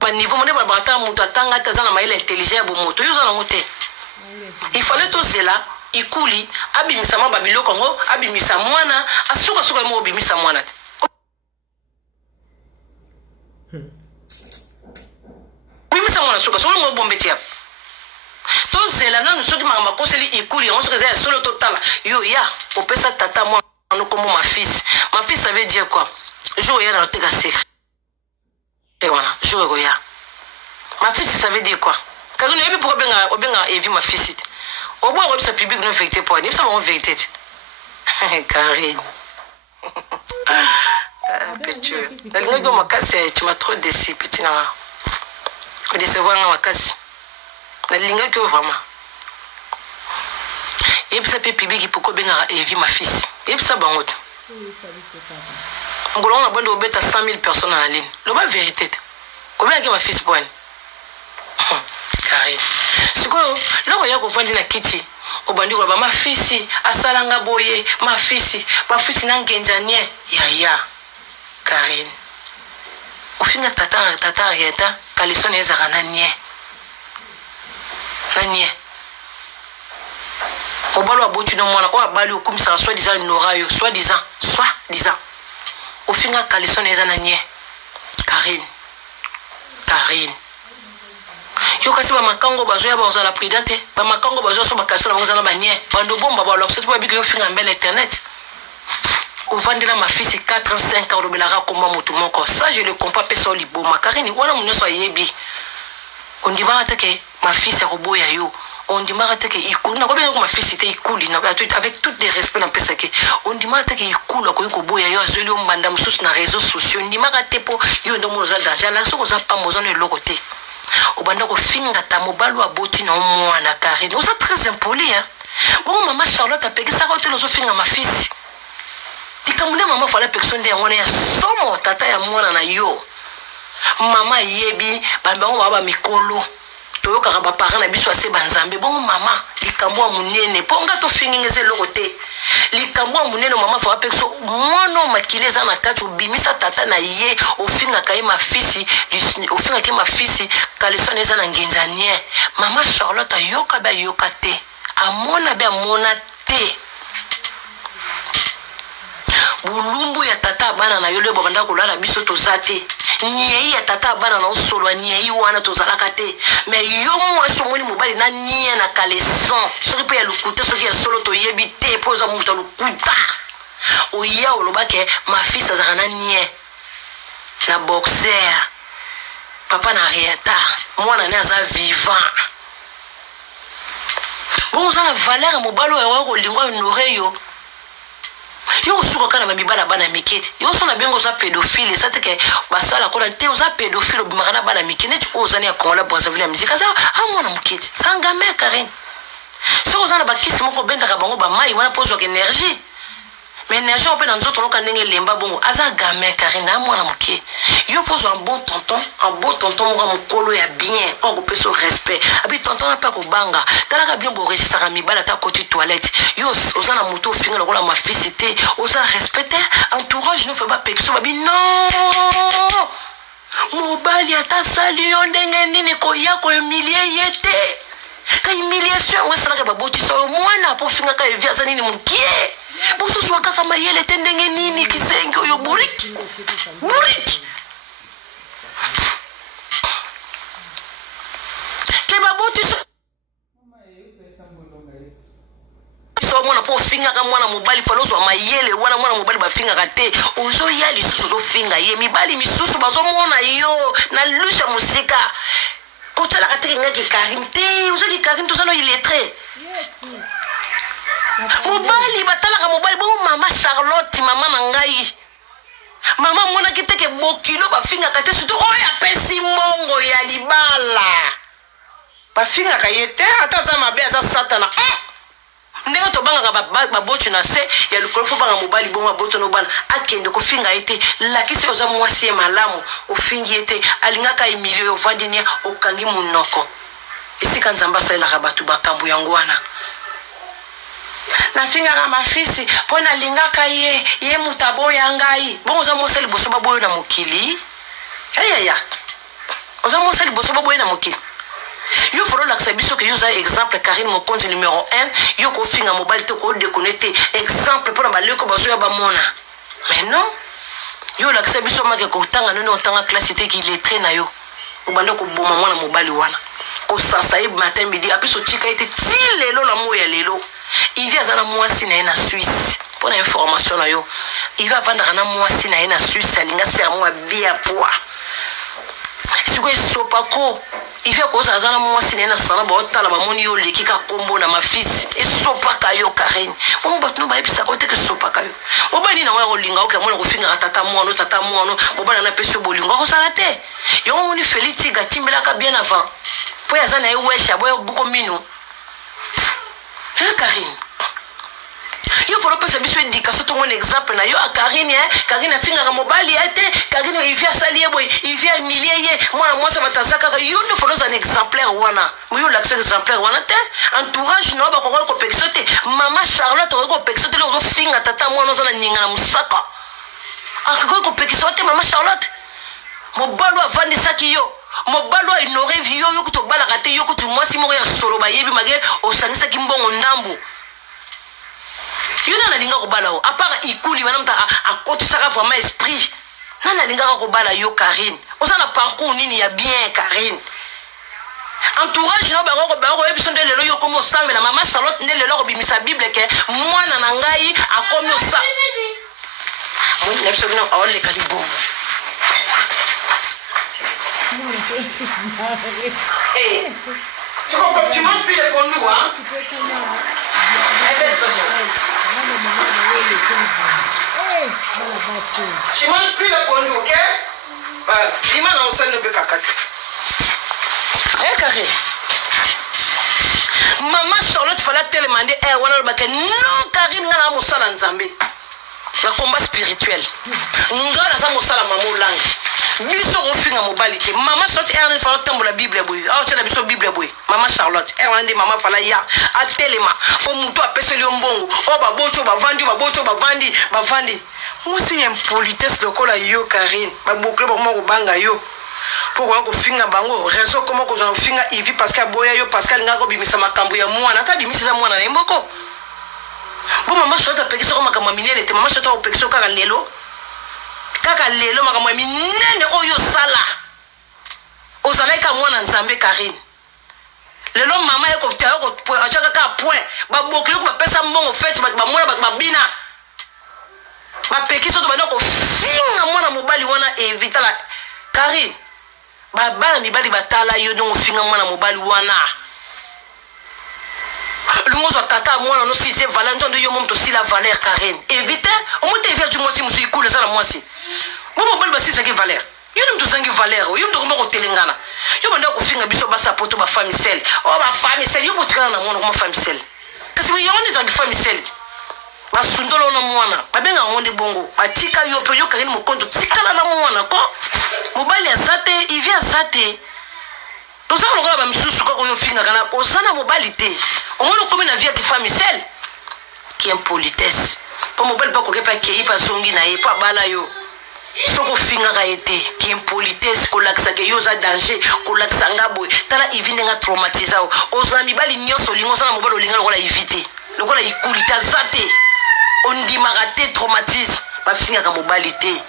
Ba niveau mon ba bata mutu atanga ta zana maile intelligent bo moto yo zana ngote. Il fallait to zela ikuli abimisa ma babiloko ngo abimisa mwana asuka mo bimisa mwana te. Bimisa mwana suka solo ngo bombe tia. To zela na nusoki mamba koseli ikuli ngo suka zela solo total yo ya opesa tata mwana comme ma fils. Ma fils ça veut dire quoi? Je regarde dans le texte secret. Et voilà, je regarde. Ma fils ça veut dire quoi? Quand on est pour bien évi ma fils. Au bout de sa public non vérité pour dire ça mon vérité. Karine. Petit. La ligne de ma casse, tu m'as trop déçu petit là. Que décevoir ma casse. La ligne que vraiment. Et puis ça peut public pour bien évi ma fils. Et puis ça bangot. On a besoin de 100 000 personnes en ligne. C'est la vérité. Combien est-ce que ma fils pour elle? Karine. C'est quoi? Là, on y a qu'on vend la kitty. Au bandi, on va ma fils, à Salanga Boye, ma fils n'a qu'un ya. Karine. Au final, tata, Rieta, Calisson est à Nanye. Au balo à botu no mwana, au balo au kumisa soi-disant Norayo, soi-disant. Au final, Calisson est à Nanye. Karine. Yo kasi ba makango bazo ya ba la prudente ba makango bazo so ba kasona ba zana ba nye bando bomba ba lokse to ba bigi yo finga mbele internet au vendela ma fille 4 ans 5 ans robelara comme moto moko ça je le comprends pas ça libo makarine wana munyo so yebi on dit ma que ma fille c'est robot ya yo on dit ma que ikulu na ko bien ko ma fille c'était ikulu na avec tout les respect na pesa que on dit ma que ikulu ko ko boya yo azeli o mbanda mususu na réseaux sociaux on dit ma te po yo ndo mo za danger la so ko za pa mozo ne lokote au banda ko finga ta mobalo aboti na mwana Karine oza très impoli hein bon maman Charlotte a pegé ça ko te lo so finga ma fils dikamune maman fala personne de ngone ya somo tata ya mwana na yo mama yebi bamba ngo ba mikolo toyoka ba parents na biso ase banzambe bon mama likambo munene ponga to fingingeze lokote likambo munene mama fa pekso mwana makileza na kati obimisa tata na ye ofinga kai ma fils ofinga ke ma fils Calisson eza na nginzanie mama Charlotte yoka ba yoka te amona ba mona te bulumbu ya tata bana na yole babanda kolala biso tozate niye ya tata bana na osolo niye wana tozalaka te mais yo mwasi omoni mobali na niye na Calisson soki pe ya lukuta soki ya solo to yebi te poza muta lukuta oya olobake ma fils azaka na niye na boxer papa na Rieta mwana ne aza vivant bon ça la valeur mobalo ya wako lingwa noreyo yo suka kana mibala bana mikete yo sona bengo za pédophile ça te que basala ko la te oza pédophile bimana bana mikene tu ozani ya Congo la Brazzaville musique ça amona mukete sangame Karine so ozana bakisi moko benda ka bango ba mai wana pozo ka énergie mais énergie on peut dans autres loka ndenge lemba bongo aza gamin Karine amona muke yo faut un bon tonton moko mukolo ya bien on peut se respect abi tonton na pas ko banga tala ka bien bo registra mibala ta côté toilette yo ozana muto finga lokola ma félicité oza respecter entourage ne fait pas pexo babi non mobali ata sali yo ndenge nini ko ya ko humilier yete ka humiliation wesala ka baboti so mwana po finga ka eviaza nini mukie boso so kaka mayele tendenge nini kisenge yo buriki ke baboti so mwana po finga ka mwana mobali falozo mayele wana mwana mobali ba finga ka te ozo ya lisusu zo finga ye mibali misusu bazo mona yo na lusha musika kotala ka te ngaki Karim te ozo ki Karim to sano illettré mobali batalaka mobali bongo mama Charlotte mama na ngai mama mona kiteke bokilo ba finga ka te surtout oya pesi mongo ya libala bafingaka ye te ata aza mabe aza satana ndenge tobangaka baboto na se ya likolo fo banga mobali bongo aboto no bana akende kofinga ye te lakisi oza mwasi ye malamu ofingi ye te alingaka emilio yo ovandi nia okangi monoko esika nzambe asalelaka bato bakambo yango wana nafingaka mafisi mpo nalingaka ye moto aboya ngai bongo oza mwasi liboso baboyo na mokili yayaya oza mwasi liboso baboye na mokili yo folo lakisa biso ke yo za exemple Karine Mokonzi numéro 1 yo ko finga mobile te ko déconnecter exemple pour na baleko bazo ya bamona mais non yo lakisa biso make ko tanga nono tanga classe te ki lettre na yo obanda ko boma mwana mobile wana ko sasa matin midi apiso chika ete ti lelo na moya lelo il vient na mwasi na Suisse pour information na yo il va vendre na mwasi na Suisse alinga serment bien poa siko sopako il fait cause azana mwasi na sana ba otala ba moni yo lekika kombo na mafisi esopaka yo Karine bon batno ba ebisa ko te ke sopaka yo obani na wa olinga oke mona ko finga tata mwono obana na peso bolingo ko sala te yo moni Feliti gatimbela ka bien avant po ya zana ewesha boyo buko minu Karine yo faut pas s'habituer d'éducation tout mon exemple na yo a Karine Karine finga ka mobali ete Karine il vient salier boy il vient humilier moi ça va tasaka yo ne faut un exemplaire wana moi yo l'accès exemplaire wana te entourage no ba ko pexote mama Charlotte ko pexote lo zo finga tata moi no zana ninga na musaka akako pexote mama Charlotte mobalo avandi saki yo mobalo ignore vi yo ko to bala kate yo ko tu moi si mo ya solo ba yebi mage o sangisa kimbongo ndambu yo na linga ko bala o à part ikuli wana mta akotisaka vraiment esprit na linga ko bala yo Karine oza na parcours nini ya bien Karine entourage no ba ko ebiso de lelo yo komo sambe na mama Charlotte ne lelo ko bimisa bible ke mwana na ngai akomi osa mo ne biso bino ole kalibo eh tu manges plus les pondous hein tu manges plus le pondou, ok? Voilà. Dis-moi dans le sol, ne peut qu'à quatre. Eh, Karine. Maman Charlotte, fallait te demander, eh, voilà, non, Karine, n'a pas moussa dans Zambé. Le combat spirituel. Nga la za moussa la maman langue. Biso refinga mobilité. Maman Charlotte, elle fallait tambour la Bible boy. Ah, tu as biso Bible boy. Maman Charlotte, elle a dit maman fallait ya. A telema. Au moutou a pesé le mbongo. Oh, ba bocho, ba vandi. Moi c'est impolitesse lokola yo Karine ba boucler ba mo banga yo pourquoi ko finga bango réseau comment ko za finga ivi parce que boya yo Pascal ngako bimisa makambo ya mwana ata bimisa mwana na mboko bo mama shota pekiso ko makambo minene te mama shota o pekiso kaka lelo makambo minene oyo sala ozala ka mwana nzambe Karine lelo mama yako tya ko achaka ka point ba boucler ko pesa mbongo fait ba mwana ba bina ma pekiso to bana ko finga mwana mobali wana evita la Karine baba mibali batala yo ndongo finga mwana mobali wana lungo zo tata mwana no si c'est valeur ntondo yo momto si la valeur Karine evita o moto evia tu mosi musu ikule sala mosi bo mobali ba si ça qui valeur yo ndumto sangi valeur yo ndoko moko telengana yo banda ko finga biso basa poto ba famille sel o ba famille sel yo botikana na mwana ko famille sel kasi yo ndi za famille sel basundolo na mwana babenga ngonde bongo batika yo pe yo Karine Mokonzi tikala na mwana ko mobali asate il vient asate to ça ko ba misusu ko yo finga kana ko sana mobali te o mona ko na vie de famille celle qui impolitesse ko mobali ba ko ke pa ke pa songi na e pa bala yo soko finga ka ete qui impolitesse ko laksa ke yo za danger ko laksa ngabo tala ivine nga traumatisao o za mibali nyoso lingo sana mobali olinga ko la éviter lokola ikulita zate on dit maraté traumatisme ba finga ka mobilité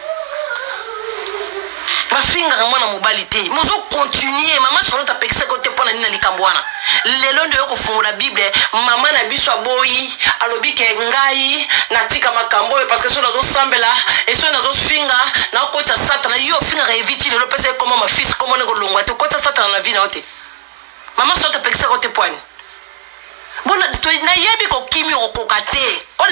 ba finga ka mwana mobilité mozo continuer mama Charlotte a pekisa ko te pona nina likambwana lelo ndo yoko fungula bible mama na biso aboyi alobi ke ngai na tika makambo parce que so nazo sambela et so nazo finga na ko ta satana yo finga ka eviti lelo pesa comme ma fils comme on ko longwa te ko ta satana na vie na ote mama Charlotte a pekisa ko te pona bona to na yebi ko kimi ko kokate on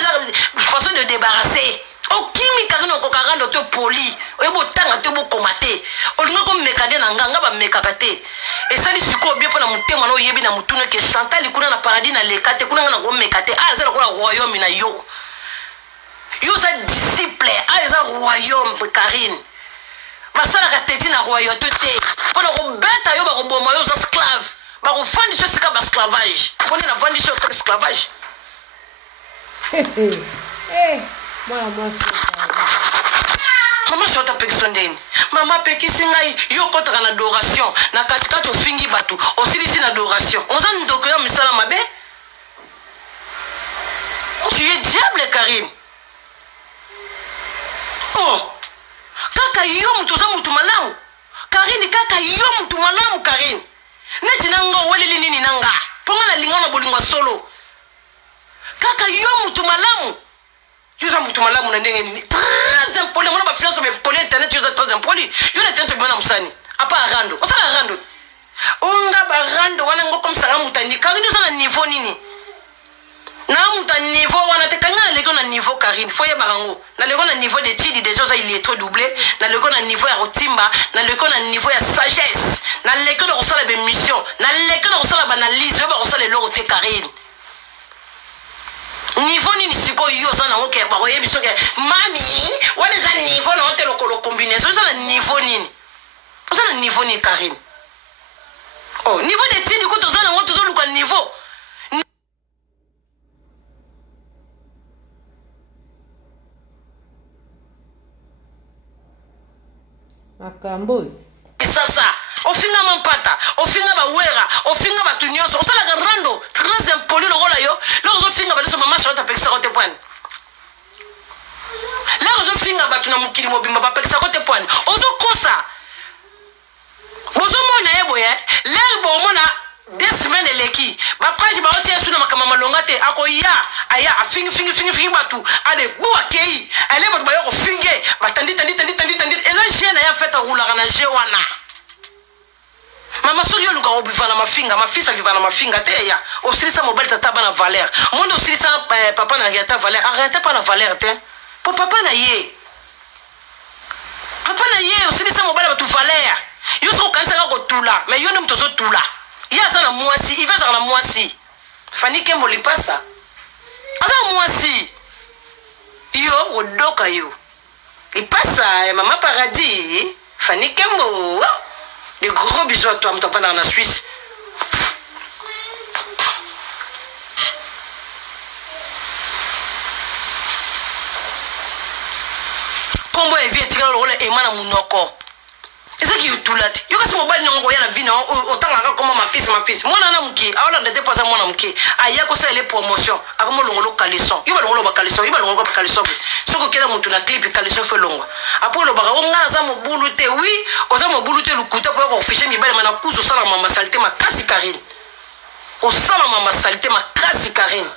façon de débarrasser okimi karine okokarando te poli oyebotanga te bokomate olinga komekade na nganga bamekaka te esali sikoyo bie mpo na motema na oyebi na mutuna ke Chantal kuna na paradis na leka te kuna nga na komeka te eza lokola royaume na yo za disciple eza royaume Karine basalaka teti na royauté te mpo na kobeta yo bakoboma yo oza esclave bakofandisa esika baesclavage mpone na vandisa yo ta esclavage mama shota pekisa ndeni mama pekisi ngai yo kotaka na adoration na katikati ofingi bato osilisi na adoration oza ndoko ya misala mabe tu es diable Karine oh kaka yo mutu oza mutu malamu Karine kaka yo mutu malamu Karine neti na nga oweleli nini na nga mpo nga na linga na bolingo solo kaka yo mutu malamu yoza mutu malamu na ndenge nini très impoli mona bafiance bempoli internet yoza très impoli yo na internet bimana musani apa arando osala arando onga barando wana ngo komsanga mutani Karine yoza na niveau nini na muta niveau wana te kanga na leko na niveau Karine foye barango na leko na niveau d'études déjà ça il est trop doublé na leko na niveau ya rotimba na leko na niveau ya sagesse na leko na kosala be mission na leko na kosala ba analyse ba kosala lelo te Karine niveau nini siko yo za na ngoke ba koyebi soke mami wana za niveau na hotel lokolo combinaison za na niveau nini za na niveau ni Karine oh niveau d'études ko to za na ngoto zo luka niveau makambo sasa ofinga mampata ofinga bawera ofinga batu nyonso osalaka rando très impoli lokola yo loko ozofinga baliso mama Charlotte apekisa kote pwani loko ozofinga batu na mokili mobimba bapekisa kote pwani ozokosa bozomona ye boye lere bomona 2 semaines eleki bapage baoti yesu na makama malonga te akoya aya afingi batu ale bu akei ale batu bayo kofinge batandi eza jeune ya feta roulaka na je wana mama soki yo luka obiva na mafinga mafisa viva na mafinga te ya osilisa mobali tata bana valeur monde osilisa papa na riata valeur arrête pas na valeur te po papa na ye osilisa mobali batu valeur yo so kanisa ko tula mais yo ne mtozo tula ya sana mwasi il va na mwasi Fanny Kembo lipasa asa mwasi yo odoka yo lipasa mama paradis Fanny Kembo des gros bisous à toi m'tapana dans la Suisse kombo evi etikala lokola emana munoko ezaki yutulati yo kasi mobali nango ya na vie na otangaka koma mafisi mwana na muki awala ndete pasa mwana muki aya ko sele promotion akamo longolo kaleson yo balongolo ba kaleson soko kela mutu na clip kaleson fe longwa apolo baka onga za mobulu te oui oza mobulu te lukuta po ko fiche mi bale mana kuzo sala mama salite makasi Karine o sala mama salite makasi Karine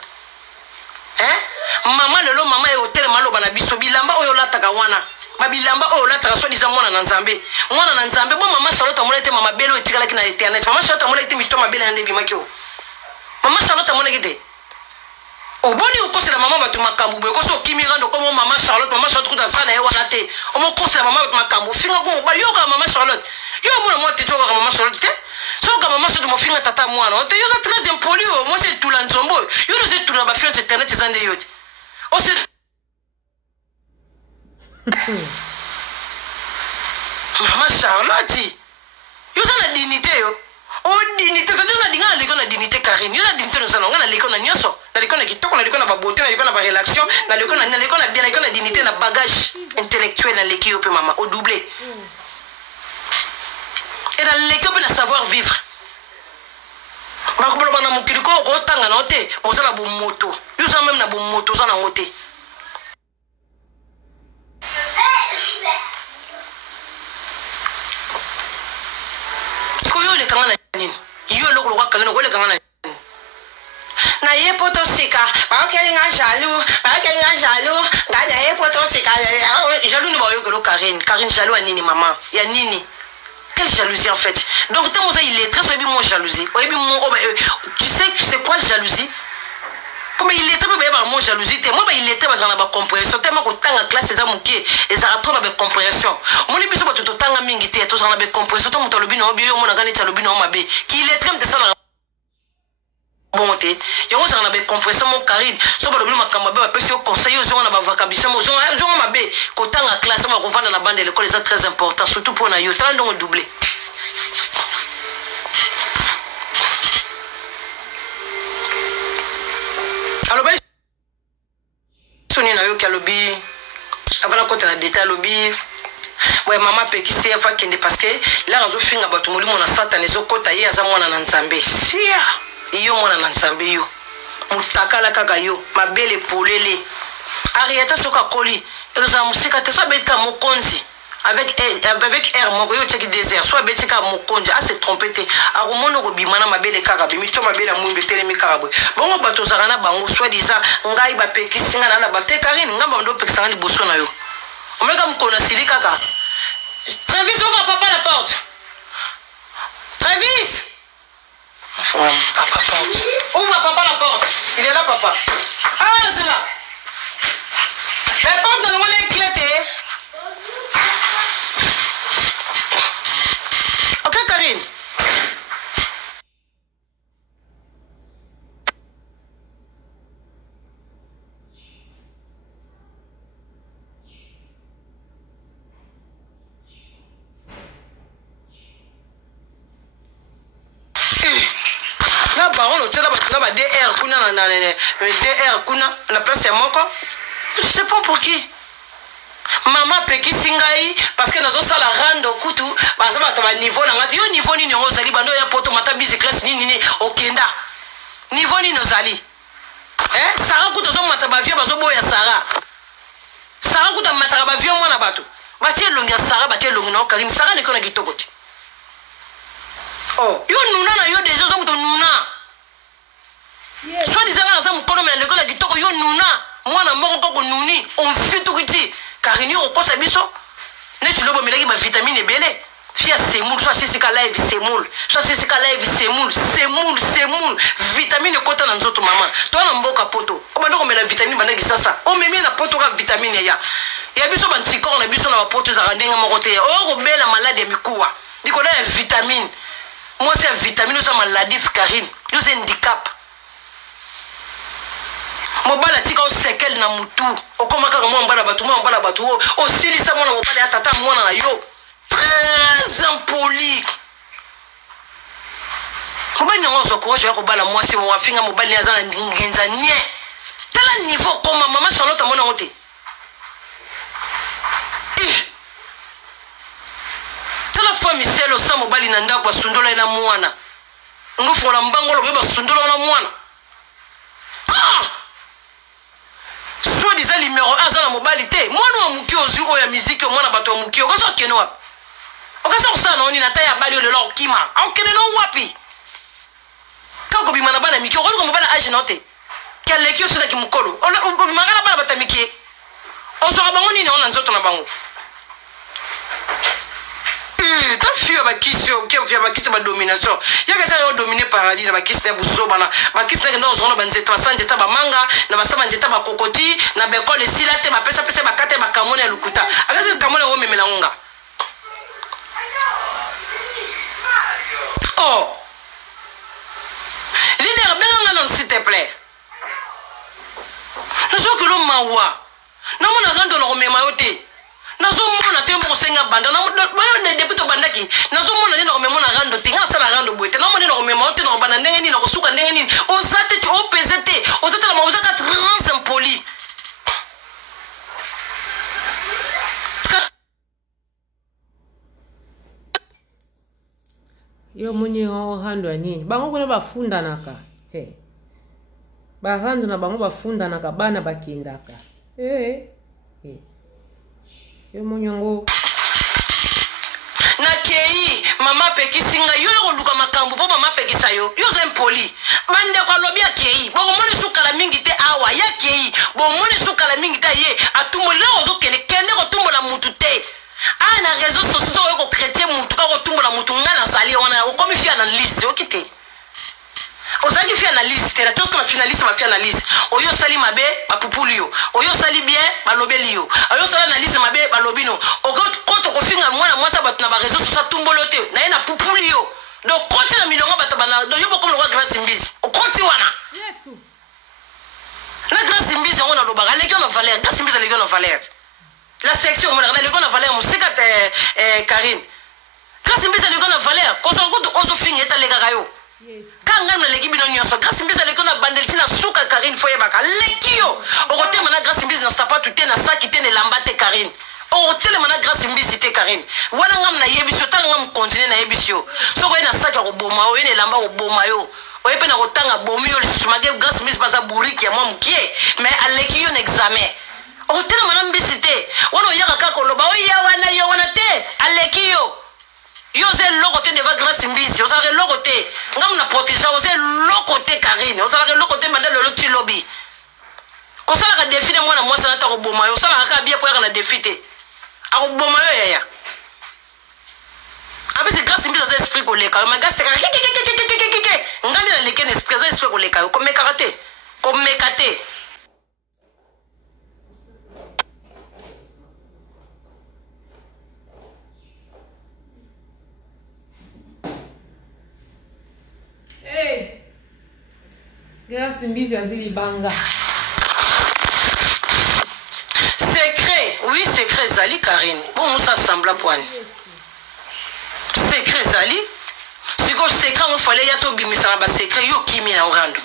mama lelo mama e hotel maloba na biso bilamba oyo lataka wana babilamba oyo lataka so diza mwana na nzambe bo mama Charlotte amolete mama belo etikala ki na internet mama Charlotte amolete mito mabele na ndebi makio mama Charlotte amolete oboni ukosela mama batu makambu bo koso kimirando komo mama Charlotte kuta sana ewa na te omo kosela mama batu makambu finga ko ba yo ka mama Charlotte yo mona mo te toka mama Charlotte te so ka mama Charlotte mo finga tata mwana te yo za très impoli mo se tula nzombo yo no se tula ba fiance internet zande yote o se mama Charlotte yo za na dignité yo o dignité ça na dinga leko na dignité Karine yo na dignité no sana ngana leko na nyoso na leko na kitoko na leko na ba beauté na leko na ba relaxation na leko na bien na leko na dignité na bagage intellectuel na leki yo pe mama au doublé et na leki yo pe na savoir vivre bakobolo bana mokili ko otanga na ote mosala bo moto yo za même na bo moto za na ngote yo le kanga na nini yo lokolo kwa kanga le kanga na nini na ye poto sika ba kelinga jaloux nganya ye poto sika jaloux ni ba yo kolo Karine jaloux nini maman ya nini quelle jalousie en fait donc tant ça il est très sobi mon jalousie oyebi mon tu sais c'est quoi la jalousie Comme il était pas mon jalousie, moi il était pas dans la compréhension, tellement que tant en classe ça mouké et ça a trop la compréhension. Mon épisode pas tout temps à mingité, tout ça la compréhension, tout mon lobino bio mon gagné ta lobino mabé, qui il est très de ça la bonté. Il y a on a des compressions mon carib, so ba lobino makamba ba pesi au conseil aux gens on a vacabisation, aux gens mabé, que tant en classe on va dans la bande de l'école c'est très important, surtout pour na yo, tant donc doublé. Alors ben Soni na yo ki alobi avant côté na détail alobi ouais maman pekisi fa kende parce que là razo finga batu molimo na satan ezo kota ye aza mwana na nzambe sia iyo mwana na nzambe yo mutakala kaka yo mabele polele arieta soka koli ezo musika te so betka mokonzi avec air moko yo teki désert soit betika mokonzi a se tromper a romono ko bimana mabele kaka bimito mabele mundu telemi karabwe bongo bato zakana bango soit disant ngai ba pekisinga na bate karine ngamba ndo pekisanga liboso na yo omeka mkona sili kaka Travis ouvre papa la porte Travis papa porte ouvre papa la porte il est là papa ah c'est là la porte de l'ouest est éclatée. Ok, Karine. Là, baron, tu as la DR, kuna na DR, kuna la place est moko. Je sais pas pour qui. Maman peki singai parce que nazo sala rando kutu baza ba niveau na ngati yo niveau nini ozali bando ya poto mata bicyclette nini okenda niveau nini ozali sara kutu zo mata ba vieux bazo boya sara kutu mata ba vieux mwana bato batie longi sara batie longi na Karim sara ne kona kitoko ti oh yo nuna na yo déjà zo muto nuna soit disant na za mukono me le kona kitoko yo nuna mwana moko ko nuni on fitu kiti Karine au kosa biso ne tu lobo melaki ba vitamine belé fia semoul soit sisika live semoul soit sisika live semoul vitamine kota na nzoto mama to na mboka poto o bando ko mela vitamine bana ki sasa o memi na poto ka vitamine ya biso ba ntikor na biso na ba poto za ndenga moko te o ko bela maladie mikuwa dikola ya vitamine moi c'est vitamine ça maladie Karine yo c'est handicap mobala tika o sekel na mutu okomaka ka mwa mbala batu o silisa mwana mobala ya tata mwana na yo très impoli mobali ngo so ko je ko bala mwasi wa finga mobali ya zana ngenza nie tala niveau koma mama Charlotte mona ngote tala fami selo sa mobali na ndako ba sundola na mwana ngufu la mbangolo beba sundola na mwana soit disant numéro 1 dans la mobilité moi nous muki ozu o ya musique moi na bato muki o kaso keno wapi o kaso ça non ni na taya bali le lor kima o keno no wapi ka ko bimana bana miki o ko mo bana age note kale ki osuna ki mukolo o bimana bana batamiki o so abango ni na nzoto na bango ta fille ba kisio qui ba kisi ba domination ya ka sa yo dominer paradis na ba kisi na buso bana ba kisi na no zona ba nzeta sanje ta ba manga na ba sama nzeta ba kokoti na be ko le silate ba pesa ba kate ba kamone lukuta akasi kamone wo memela ngonga oh leader benga non s'il te plaît nous sommes que l'homme mawa na mona rando no mema yote nazo mona tembo senga banda na bayo de deputo bandaki nazo mona ni na komemona rando tinga sala rando boite na mona ni na komema ote na bana ndenge ni na kosuka ndenge ni ozate tu opezete ozate la mabuza ka trans impoli yo mwenye wao handwa nini bango kuna bafunda naka ba hando na bango bafunda naka bana bakindaka yo monyango na kei mama pekisinga yo oluka makambo po mama pekisa yo za impoli bande kwa lobia kei bo moni sukala mingi te awa ya kei bo moni sukala mingi te ye atumula ozo kende ko tumbola mutu te ana réseaux sociaux yo ko chrétien mutu ka ko tumbola mutu ngana sali wana o komi fia na liste okite ozalaki fi analyse te na tosko ma finaliste ma fi analyse oyo sali mabe ba pupuli yo oyo sali bien ba lobeli yo oyo sali analyse mabe ba lobino okoto ko finga mwana mwasa bato na ba réseaux sociaux tumbolo te na ye na pupuli yo donc konti na miliongo bato bana do yo bokomo kwa Grâce Mbisi okonti wana Yesu na Grâce Mbisi on a lo baga leki on a valeur Grâce Mbisi leki on a valeur la section on a leki on a valeur musika te Karine Grâce Mbisi leki on a valeur ko so ko ozo finga eta lega kayo kanga na leki bino nyonso Grâce Mbisi leki na bandelti na suka Karine foye baka leki yo okotema na Grâce Mbisi na sapatu te na saki te ne lambate Karine hôtel mana Grâce Mbisi te Karine wana ngam na yebisio tanga ngam continuer na yebisio soko ina saka ko boma o ene lamba ko boma yo oye pe na ko tanga bomi yo lisumage Grâce Mbisi pasa buriki ya mwa mkie mais aleki yo na examen hôtel mana Mbisi te wana yaka ka ko loba o ya wana te aleki yo ze loko te devant Grâce Mbisi o sa ke loko te ngam na protéger o ze loko te Karine o sa ke loko te banda lo ti lobby ko sala ka défi de mwana mwasa na ta ko boma yo sala ka bien po ya na défi te ako boma yo yaya abisi Grâce Mbisi za esprit ko leka ma gase ka ngani na leke na esprit za esprit ko leka ko mekate hey Grâce Mbisi azwi libanga secret oui secret zali Karine bon musa sembla poani secret zali siko secret on fallait ya to bimisa na ba secret yo kimi na orando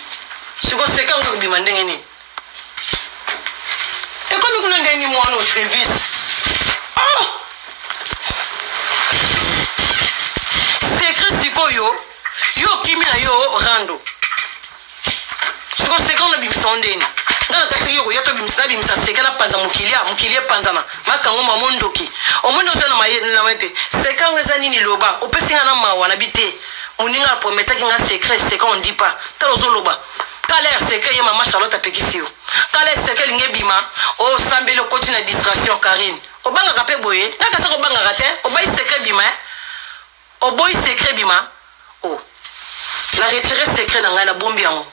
siko secret on bimisa ndenge ni e komi kuna ndenge ni mwana au service secret siko yo kimi na yo orando siko secret on bimisa ndeni na taxi yo yato bimisa sekana panza mukilia panzana makango mamondoki omondo zo na mate sekanga za nini loba opesinga na mawa na bite muninga prometa kinga secret sekanga on dit pas talozo loba kala secret ya mama Charlotte apekisio kala secret lingebima o sambelo koti na distraction Karine obanga kape boye ngaka sako banga kate obai secret bima o boy secret bima oh la retirer secret na ngana bombi yango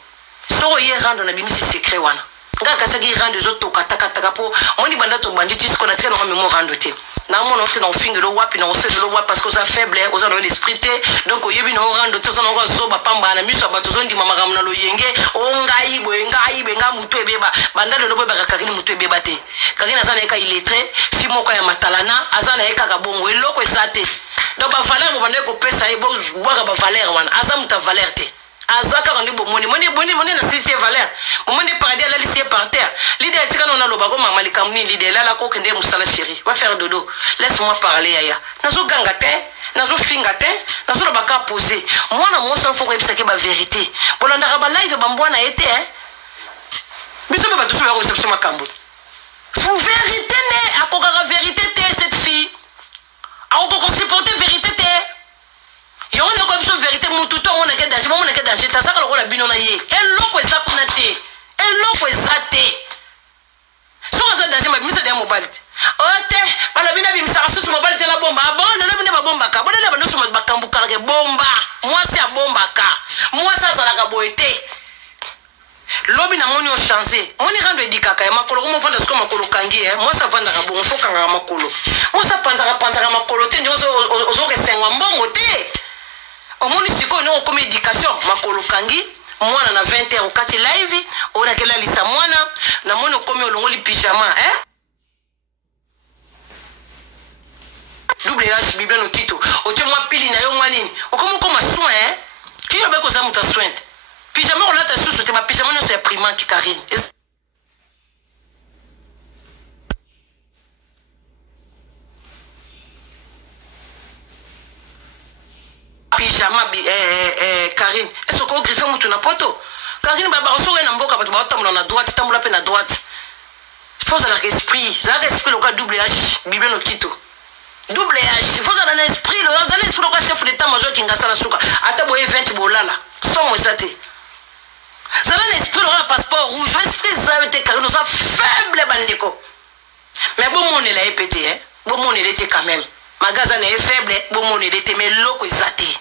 so ye rando na bimisi secret wana ngaka saki rando zo to kataka po moni banda to banditi ce qu'on a très dans mémoire rando te na mona te na ofingelo wapi na oselo wapi parce que ça faible oza no l'esprit te donc oyebi no rando to sana ngo zo ba pamba na miso ba to zo ndima makamna lo yenge o ngai be nga mutu ebeba banda lo boba ka Karine mutu ebeba te Karine azana eka illettré fi moko ya matalana azana eka ka bongo eloko ezate donc ba valeur bo banda ko pesa e bo boka ba valeur wana azamu ta valeur te azaka kandi bomoni moni na sitie valeur moni paradis la lycée par terre l'idée est quand on a loba ko mama likamni l'idée là ko kende musala chérie va faire dodo laisse-moi parler yaya nazo gangate nazo fingate nazo baka poser moi na moi sans faut que ça ba vérité bolanda ka ba live ba mbwana été biso ba tout sur réception makambo vérité ne akoka vérité te cette fille akoka supporter vérité te yo ne ko biso vérité mutu to mona ke danger ta saka lokola bino na ye eloko eza kuna te eloko eza te so eza danger ma bimisa de mobile ote bala bina bimisa susu mobile te la bomba abona na bina ba bomba ka bona na bano so bakambuka ke bomba mwasi a bomba ka mwasi azala ka boete lobi na moni o changer moni rando edikaka ya makolo ko mo vanda sko makolo kangi mwasi avanda ka bongo fo kanga makolo mwasi panza makolo te ozo ke sengwa mbongo te omoni siko no comme éducation makolo kangi mwana na 20h okati live ona kela lisa mwana na mona comme olongoli pyjama double H biblia no kito otie mwa pili na yo mwanini okomo koma soin kiyo beko za muta soin pyjama on lata susu te ba pyjama no c'est primante Karine pyjama Karine est-ce qu'on griffe mutu na poto Karine baba osowe na mboka bato ba tamula na droite tamula pe na droite faut ça l'esprit le cas double H biblia no kito double H faut ça l'esprit le cas chef d'état major kingasa na suka ata boye 20 bolala somo zate ça l'esprit le passeport rouge esprit ça te Karine ça faible bandeko mais bon mon est la épété bon mon était quand même magasin est faible bon mon était mais loko zate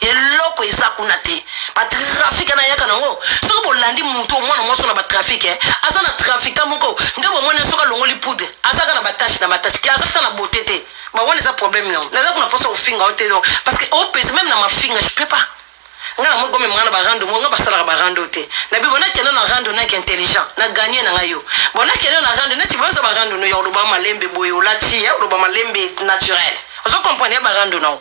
eloko eza kuna te ba trafic na yaka nango soko bolandi mutu omwana moso na ba trafic aza na trafic moko ndebo mona soka longoli poudre azaka na batache na batache ki azaka na beauté te ba wana eza problème non naza kuna posa ofinga ote parce que au pèse même na ma finga je peux pas ngana mo gome mwana ba rando mo nga basala ba rando te na bi bona keno na rando na ki intelligent na gagner na ngayo bona keno na rando na ti bonza ba rando no yo loba malembe boyo lati ya loba malembe naturel ozo comprendre ba rando non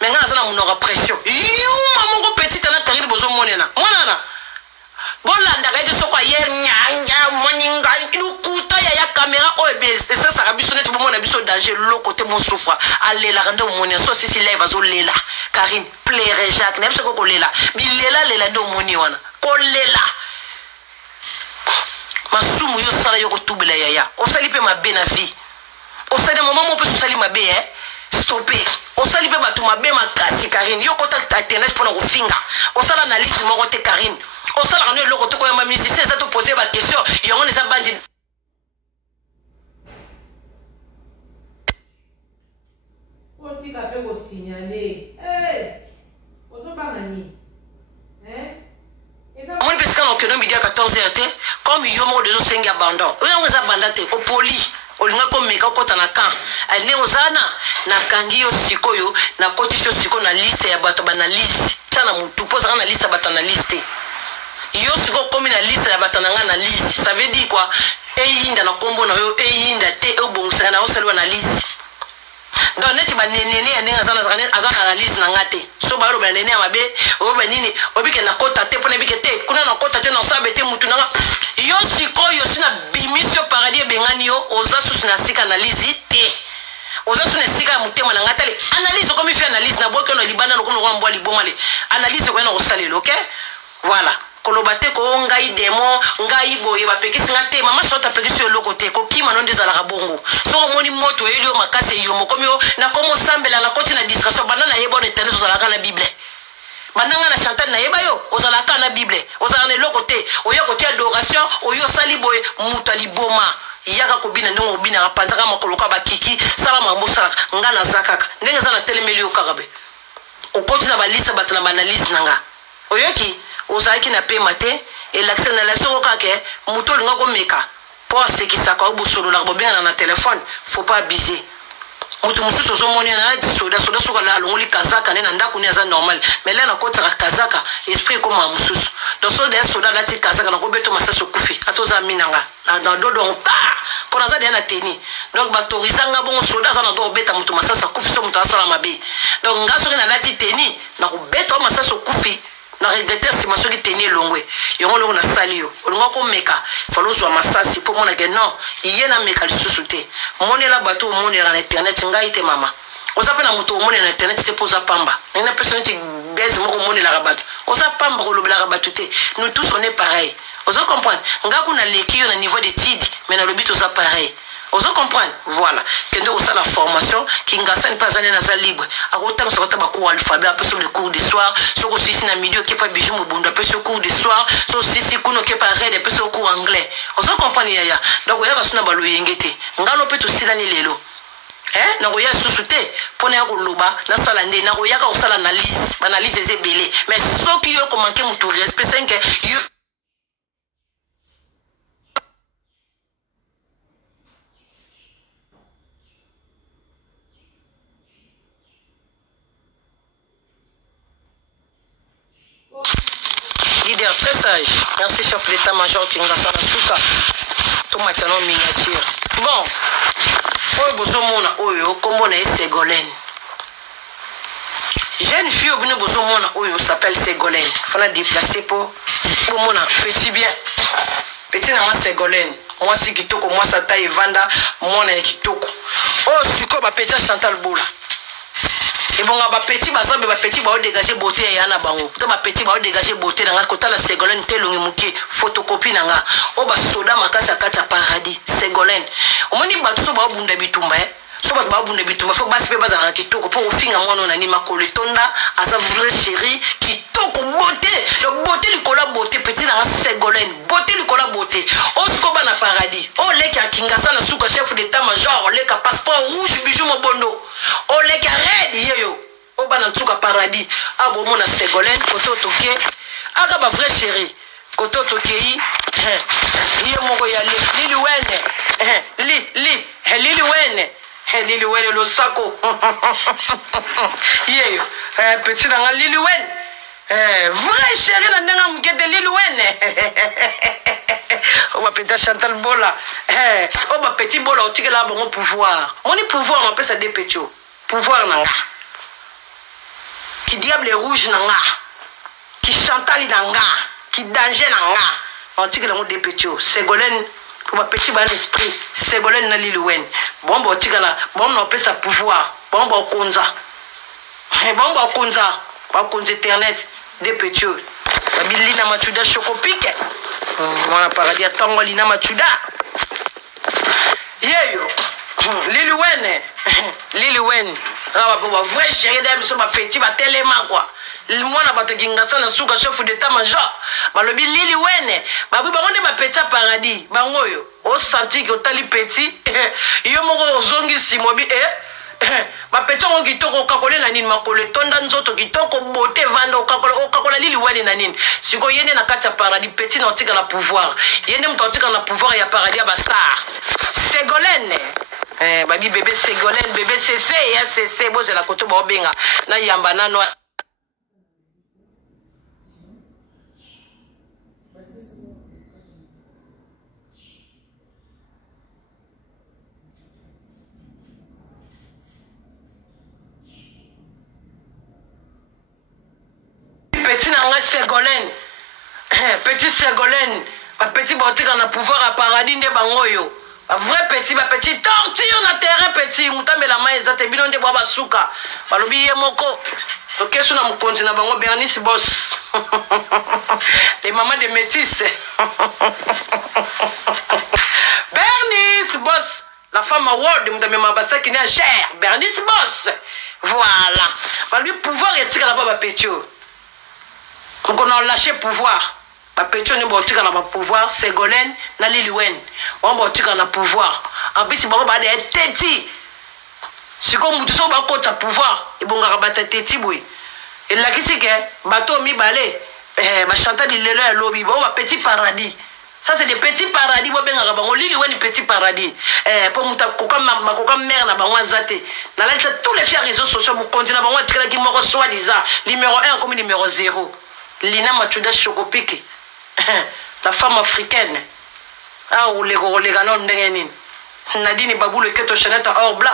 mais ngana sana munora pression yo mamongo petite na karine bozo monena mwana na bolanda ka ete soko ye nyanga moninga lukuta ya caméra OBS et ça sera biso net bomona biso danger lo côté mon souffre alela rando monia so sisi live azo lela Karine plairait Jacques nem soko ko lela bilela lela ndo moni wana ko lela masumu yo sala yo ko tubela yaya o sali pe mabe na vie o sali moment mo pe so sali mabe stopper o sali pe batu mabe makasi Karine yo kota tatenage pona ko finga o sala na liste mo kote Karine o sala kana lo kote ko ya musicien ça te poser ba question yo ngone sa bandi otika pe ko signaler ozo bangani Moi, parce qu'on a midi à 14h, comme il y a un de nos abandon. On a abandonné au poli. On a comme méga côté na camp. Elle n'est aux ana na kangi au sikoyo na côté sur siko na liste ya bato na liste. Tiens na mutu pose na liste bato na liste. Yo siko comme na liste ya bato na liste. Ça veut dire quoi? Eyinda na kombo na yo eyinda te obongsa na oselwa na liste. Donc neti ba nenene ya nenga zana azaka na liste na ngate. So ba ro ba nenene ya mabe o ba nini obike na kota te pona bike te kuna na kota te na sabete mutu na yo sikoyo sina bimisio paradis bengani yo oza susu na sika analyse te oza susu na sika mutema na ngata le analyse comme fait analyse na boke no libana no kono mbwa liboma le analyse ko na osalelo OK voilà kolobate ko ngai demo ngai boye ba pekisi ngate mama sota pekisi yo loko te ko kima no ndeza la bongo so moni moto elio makase yo mokomi yo na komo sambela na koti na distraction banana yebo de tene zo la kana bible bananga na chantal na yeba yo ozala kana bible ozala na loko te oyo ko tia adoration oyo sali boye mutali boma yaka ko bina ndongo bina kapanzaka makoloka bakiki sala mambo sala ngana zakaka ndenge za na telemeli yo kakabe o koti na balisa batana banalise nanga oyoki ozaki na pe matin et l'accès na la soko kake muto linga ko meka pour ce qui ça ko bosolo la bien na téléphone faut pas abuser mutu mususu zomoni na soda soka la longoli kazaka nena ndaku ni aza normal mais là na kota kazaka esprit comme mususu donc soda la ti kazaka na ko beto masaso kufi atoza minanga na dodo pa pour ça na teni donc batorizanga bon soda za na do beta mutu masasa kufi so mutu asala mabe donc ngaso na la ti teni na ko beto masaso kufi na regretter si maso ki teni longwe yongo lo na sali yo olonga ko meka falo zo masasi po mona ke non yena meka lisusu te monela bato monela na internet ngai te mama ozape na muto monela na internet te poza pamba na personne qui baise moko monela ka bato oza pamba ko lobela ka bato te nous tous on est pareil ozo comprendre ngaku na leki yo na niveau d'étude mais na lobito za pareil ozo comprendre voilà kende osa la formation qui ngasa ni pas aller na za libre akota so kota ba cours alphabet après sur le cours du soir so ko sisi na midi ki pa bijou mobondo après sur cours du soir so sisi kuno ki pa red après sur cours anglais ozo comprendre yaya donc ya basuna ba loyengete ngalo pe to silani lelo na ko ya susute pona ya ko loba na sala nde na ko ya ka osala analyse analyse ezebele mais so ki yo ko manquer mutu respect 5 yo leader très sage. Merci chef d'état-major Kingasa Nasuka. Tout maintenant miniature. Bon. Oyo bozomona oyo kombo na Ségolène. Jeune fille obine bozomona oyo s'appelle Ségolène. Fana déplacer pour mona petit bien. Petit na Ségolène. Moi si kitoko moi sa taille vanda moi na kitoko. Oh siko ba petit Chantal Bola. Et bon, ba petit bazambe ba petit ba dégager beauté ya na bango. To ba petit ba dégager beauté na kota la Ségolène telongi muki photocopie nanga. O ba soda makasa kata paradis Ségolène. Omoni ba so ba bunda bitumba so ba bunda bitumba fo basi pe bazana kitoko pour finga mwana na ni makolo tonda asa vrai chéri kitoko beauté. Le beauté likola beauté petit na Ségolène. Beauté likola beauté. O sko ba na paradis. O leki akingasa na suka chef d'état-major, leka passeport rouge bijou mobondo. O leka red yo. oba na ntuka paradis abomona Ségolène koto toke aka ba vrai chéri koto toke yi moko ya Lili Wene Lili Wene lo sako yeyo petit na Lili Wene vrai chéri na ndenga mukete Lili Wene oba petit Chantal Bola oba petit Bola otikela bongo pouvoir moni pouvoir on appelle ça des petits pouvoir nanga qui diable rouge nanga qui Chantal nanga qui danger nanga on tikela mo des petits Ségolène pour ma petit ban esprit Ségolène na Lili Wene bombo tikala bombo on appelle ça pouvoir bombo konza ba konza internet des petits babili na machuda chocopique mwana paradis atango lina machuda yeyo Lili Wene rawa ba vrai chéri dem so ba petit ba telema quoi mwana bato kinga sana suka chef d'état major balobi Lili Wene babu bango ba petit paradis bangoyo o senti que otali petit yo moko ozongi simobi ba petit ngo kitoko kakole na nini makolo tonda nzoto kitoko bote vanda okakola Lili Wene na nini siko yende na kati ya paradis petit na otika na pouvoir yende mto otika na pouvoir ya paradis ba star Ségolène babi bébé Ségolène bébé CC bo c'est la koto ba obenga na yamba nano petit na Ségolène petit Ségolène ba petit botika na pouvoir à paradis nde bangoyo ba vrai petit ba petit torture na terrain petit mutamela mai ezate bino nde bwa basuka balobi ye moko okesu na mukonzi na bango Bernice Boss les mamans de métis Bernice Boss la femme award mutame mabasa qui n'est cher Bernice Boss voilà balobi pouvoir etika la ba petit donc on a lâché pouvoir ba petit ni botika na ba pouvoir Ségolène na Lili Wene on botika na pouvoir en plus ba ba de teti c'est comme mutu so ba kota pouvoir ibonga ba teti boy et la kisi ke bato mi balé ba Chantal lelo ya lobby ba petit paradis ça c'est des petits paradis bo benga ba Lili Wene petit paradis pour muta koka mère na ba zate na la tous les fiers réseaux sociaux bu continue ba tikala ki moko soi-disant numéro 1 comme numéro 0 Lina Machuda Chocopique la femme africaine ah ou les ganon ndengeni Nadine Babou le keto chanette or blanc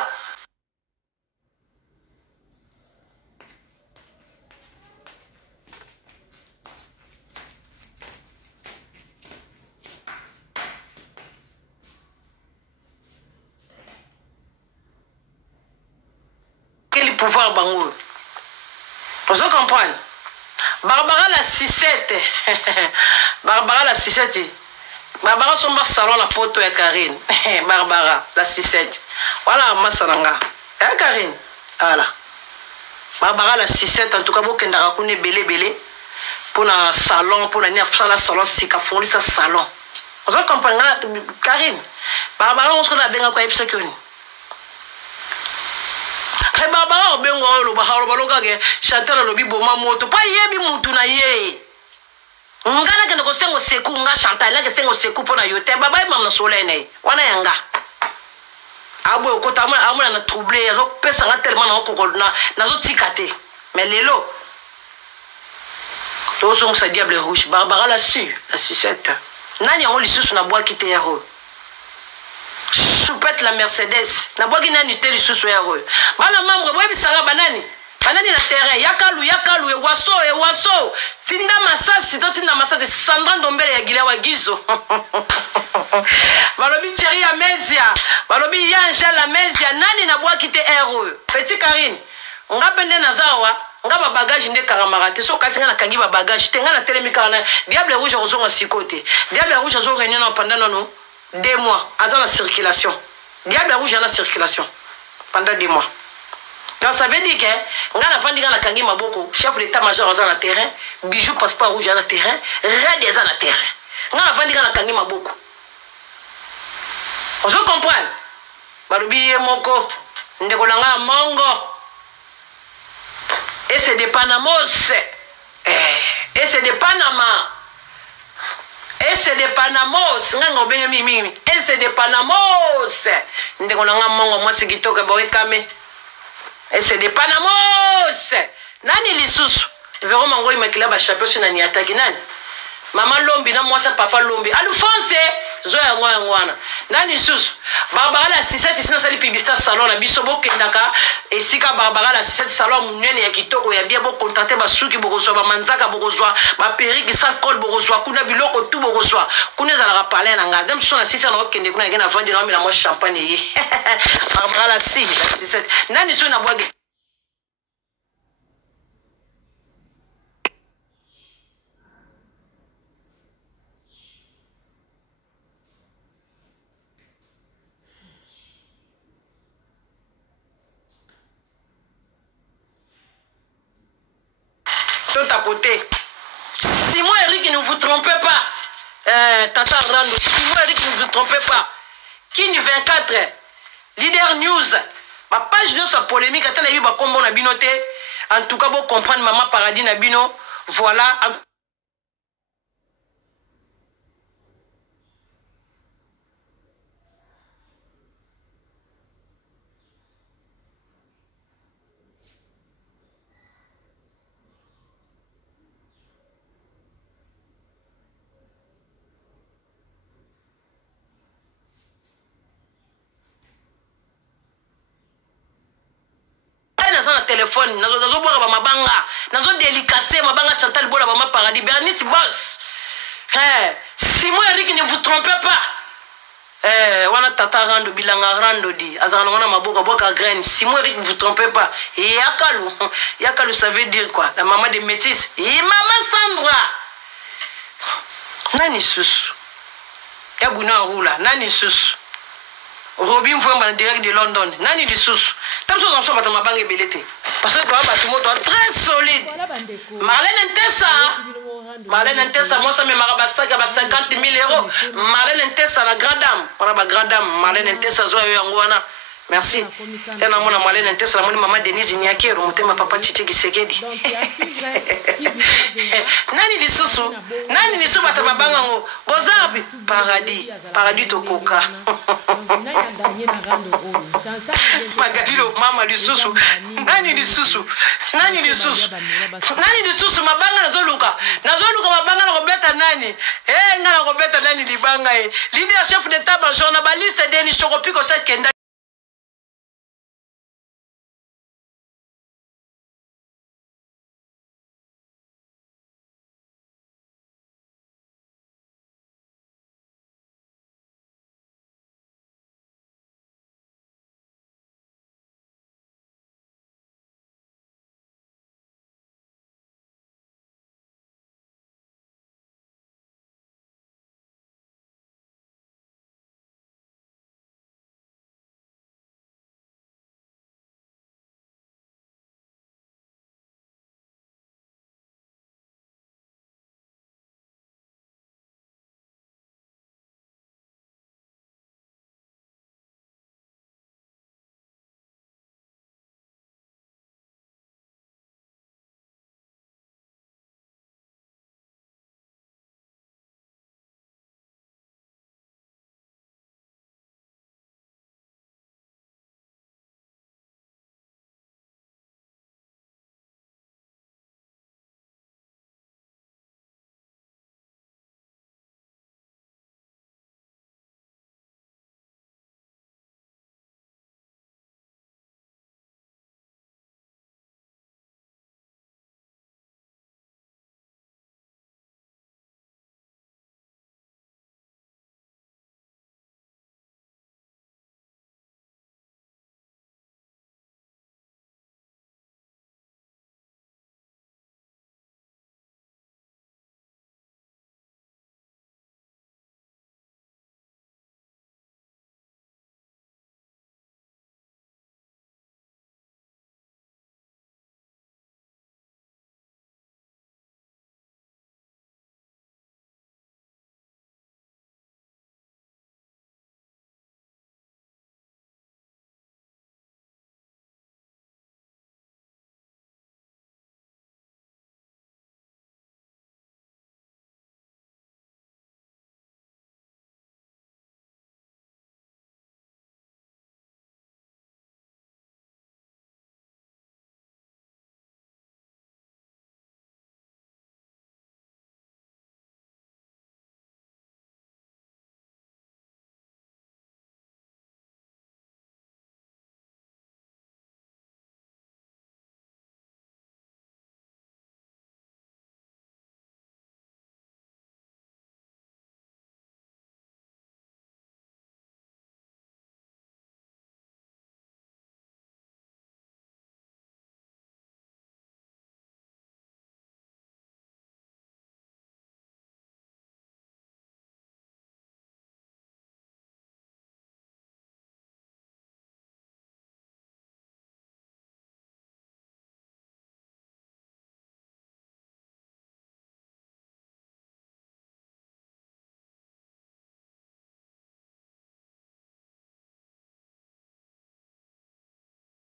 quel pouvoir bango vous comprenez Barbara la 6-7 Barbara la 6-7 Barbara son salon la poto ya Karine Barbara la 6-7 voilà masalanga Karine voilà Barbara la 6-7 en tout cas bokenda rakune belé pour un salon pour la salon sika foli sa salon vous comprenez Karine Barbara on se la benga kwa epsekoni Barbara obengo olo ba baloka ke Chantal lobi boma moto pa yebi mutu na ye ngana ke ko sengo seku nga Chantal la ke sengo seku pona yote baba imam na solene wana yanga abo ko ta amuna na troubler zo pesa nga tellement na ko na zo tikate mais lelo to so musa diable rouge Barbara la 6-7 nani on lisusu na bois kite ya ro Choupette la Mercedes na bogi nani teli susu ya royo bana mamre boye bisanga banani na terrain yakalu e waso sinda masasi to tinda masasi Sandra Ndombele ya gila wa gizo balobi Thierry ya Mezia balobi Yanja la Mezia nani na bogi te héros petit Karine nga bende nazawa nga ba bagage nde karamarate so kasi nga na kangi ba bagage te nga na telemika na diable rouge ozonga sikote diable rouge ozo réunion pendant non 2 mois, à la circulation. Diable rouge à la circulation pendant 2 mois. Donc ça veut dire que on a vendu la kangi maboko, chef d'état-major à la terrain, bijou passeport rouge à la terrain, red des à la terrain. On a vendu la kangi maboko. On se comprend. Barubi moko, ndekolanga mongo. Et c'est de Panamos. Et c'est de Panama. Et c'est de Panamos. Et c'est de Panamos. Et c'est de Panamos. Nani lisusu. Vero mango imakila ba chapelle sur nani ataki nani. Maman Lombi na moi papa Lombi. Alphonse zoya ngwana. Nani lisusu. Barbara la 67 sina sali publicité salon na biso bokendaka esika Barbara la 67 salon munene ya kitoko ya bien bo contacter ba suki bokoswa ba manzaka bokoswa ba periki sans col bokoswa kuna biloko tout bokoswa. Kuna za la parler na ngada. Dem so na 6 na okende kuna ngena vendre na mi na moi champagne yi. Barbara la 67. Nani so na boage. Tapoter. Simon Eric, ne vous trompez pas. Tata Rando, Simon Eric, ne vous trompez pas. Kini 24, Leader News. Ma page de sa polémique, attends, il y a un combo na binoté. En tout cas, vous comprenez Maman Paradis na bino. Voilà. Dans téléphone, nazo boire ba mabanga, nazo délicacer mabanga Chantal Bola Maman Paradis, Bernice Boss. Simon Eric, ne vous trompez pas. Wana tata rando bilanga rando di, azana wana maboka boka graine. Simon Eric, ne vous trompez pas. Et Yakalu, ça veut dire quoi? La maman des métis. Et maman Sandra. Nani sus. Yabuna roula, nani sus. Robin Fouamba direct de London. Nani di sus. T'as besoin d'en faire ma banque et belleté. Parce que toi, tu es très solide. Marlène Ntessa. Marlène Ntessa, moi, ça me marabassa 50 000 euros. Marlène Ntessa, la grande dame. On a la grande dame. Marlène Ntessa, Zoé Yangouana. Merci. Et na mona Marlène Ntessa, la maman Denise Niakero, mon ma papa Chichi Gisekedi. Nani di susu. Nani di susu batama bangango. Bozabi. Paradis to coca. Magadilo mama di susu. Nani di susu. Nani di susu. Nani di susu mabanga na zoluka. Na zoluka mabanga na robeta nani. Ngana robeta nani di banga. Leader chef d'état major na ba liste Denis Chokopiko sa kenda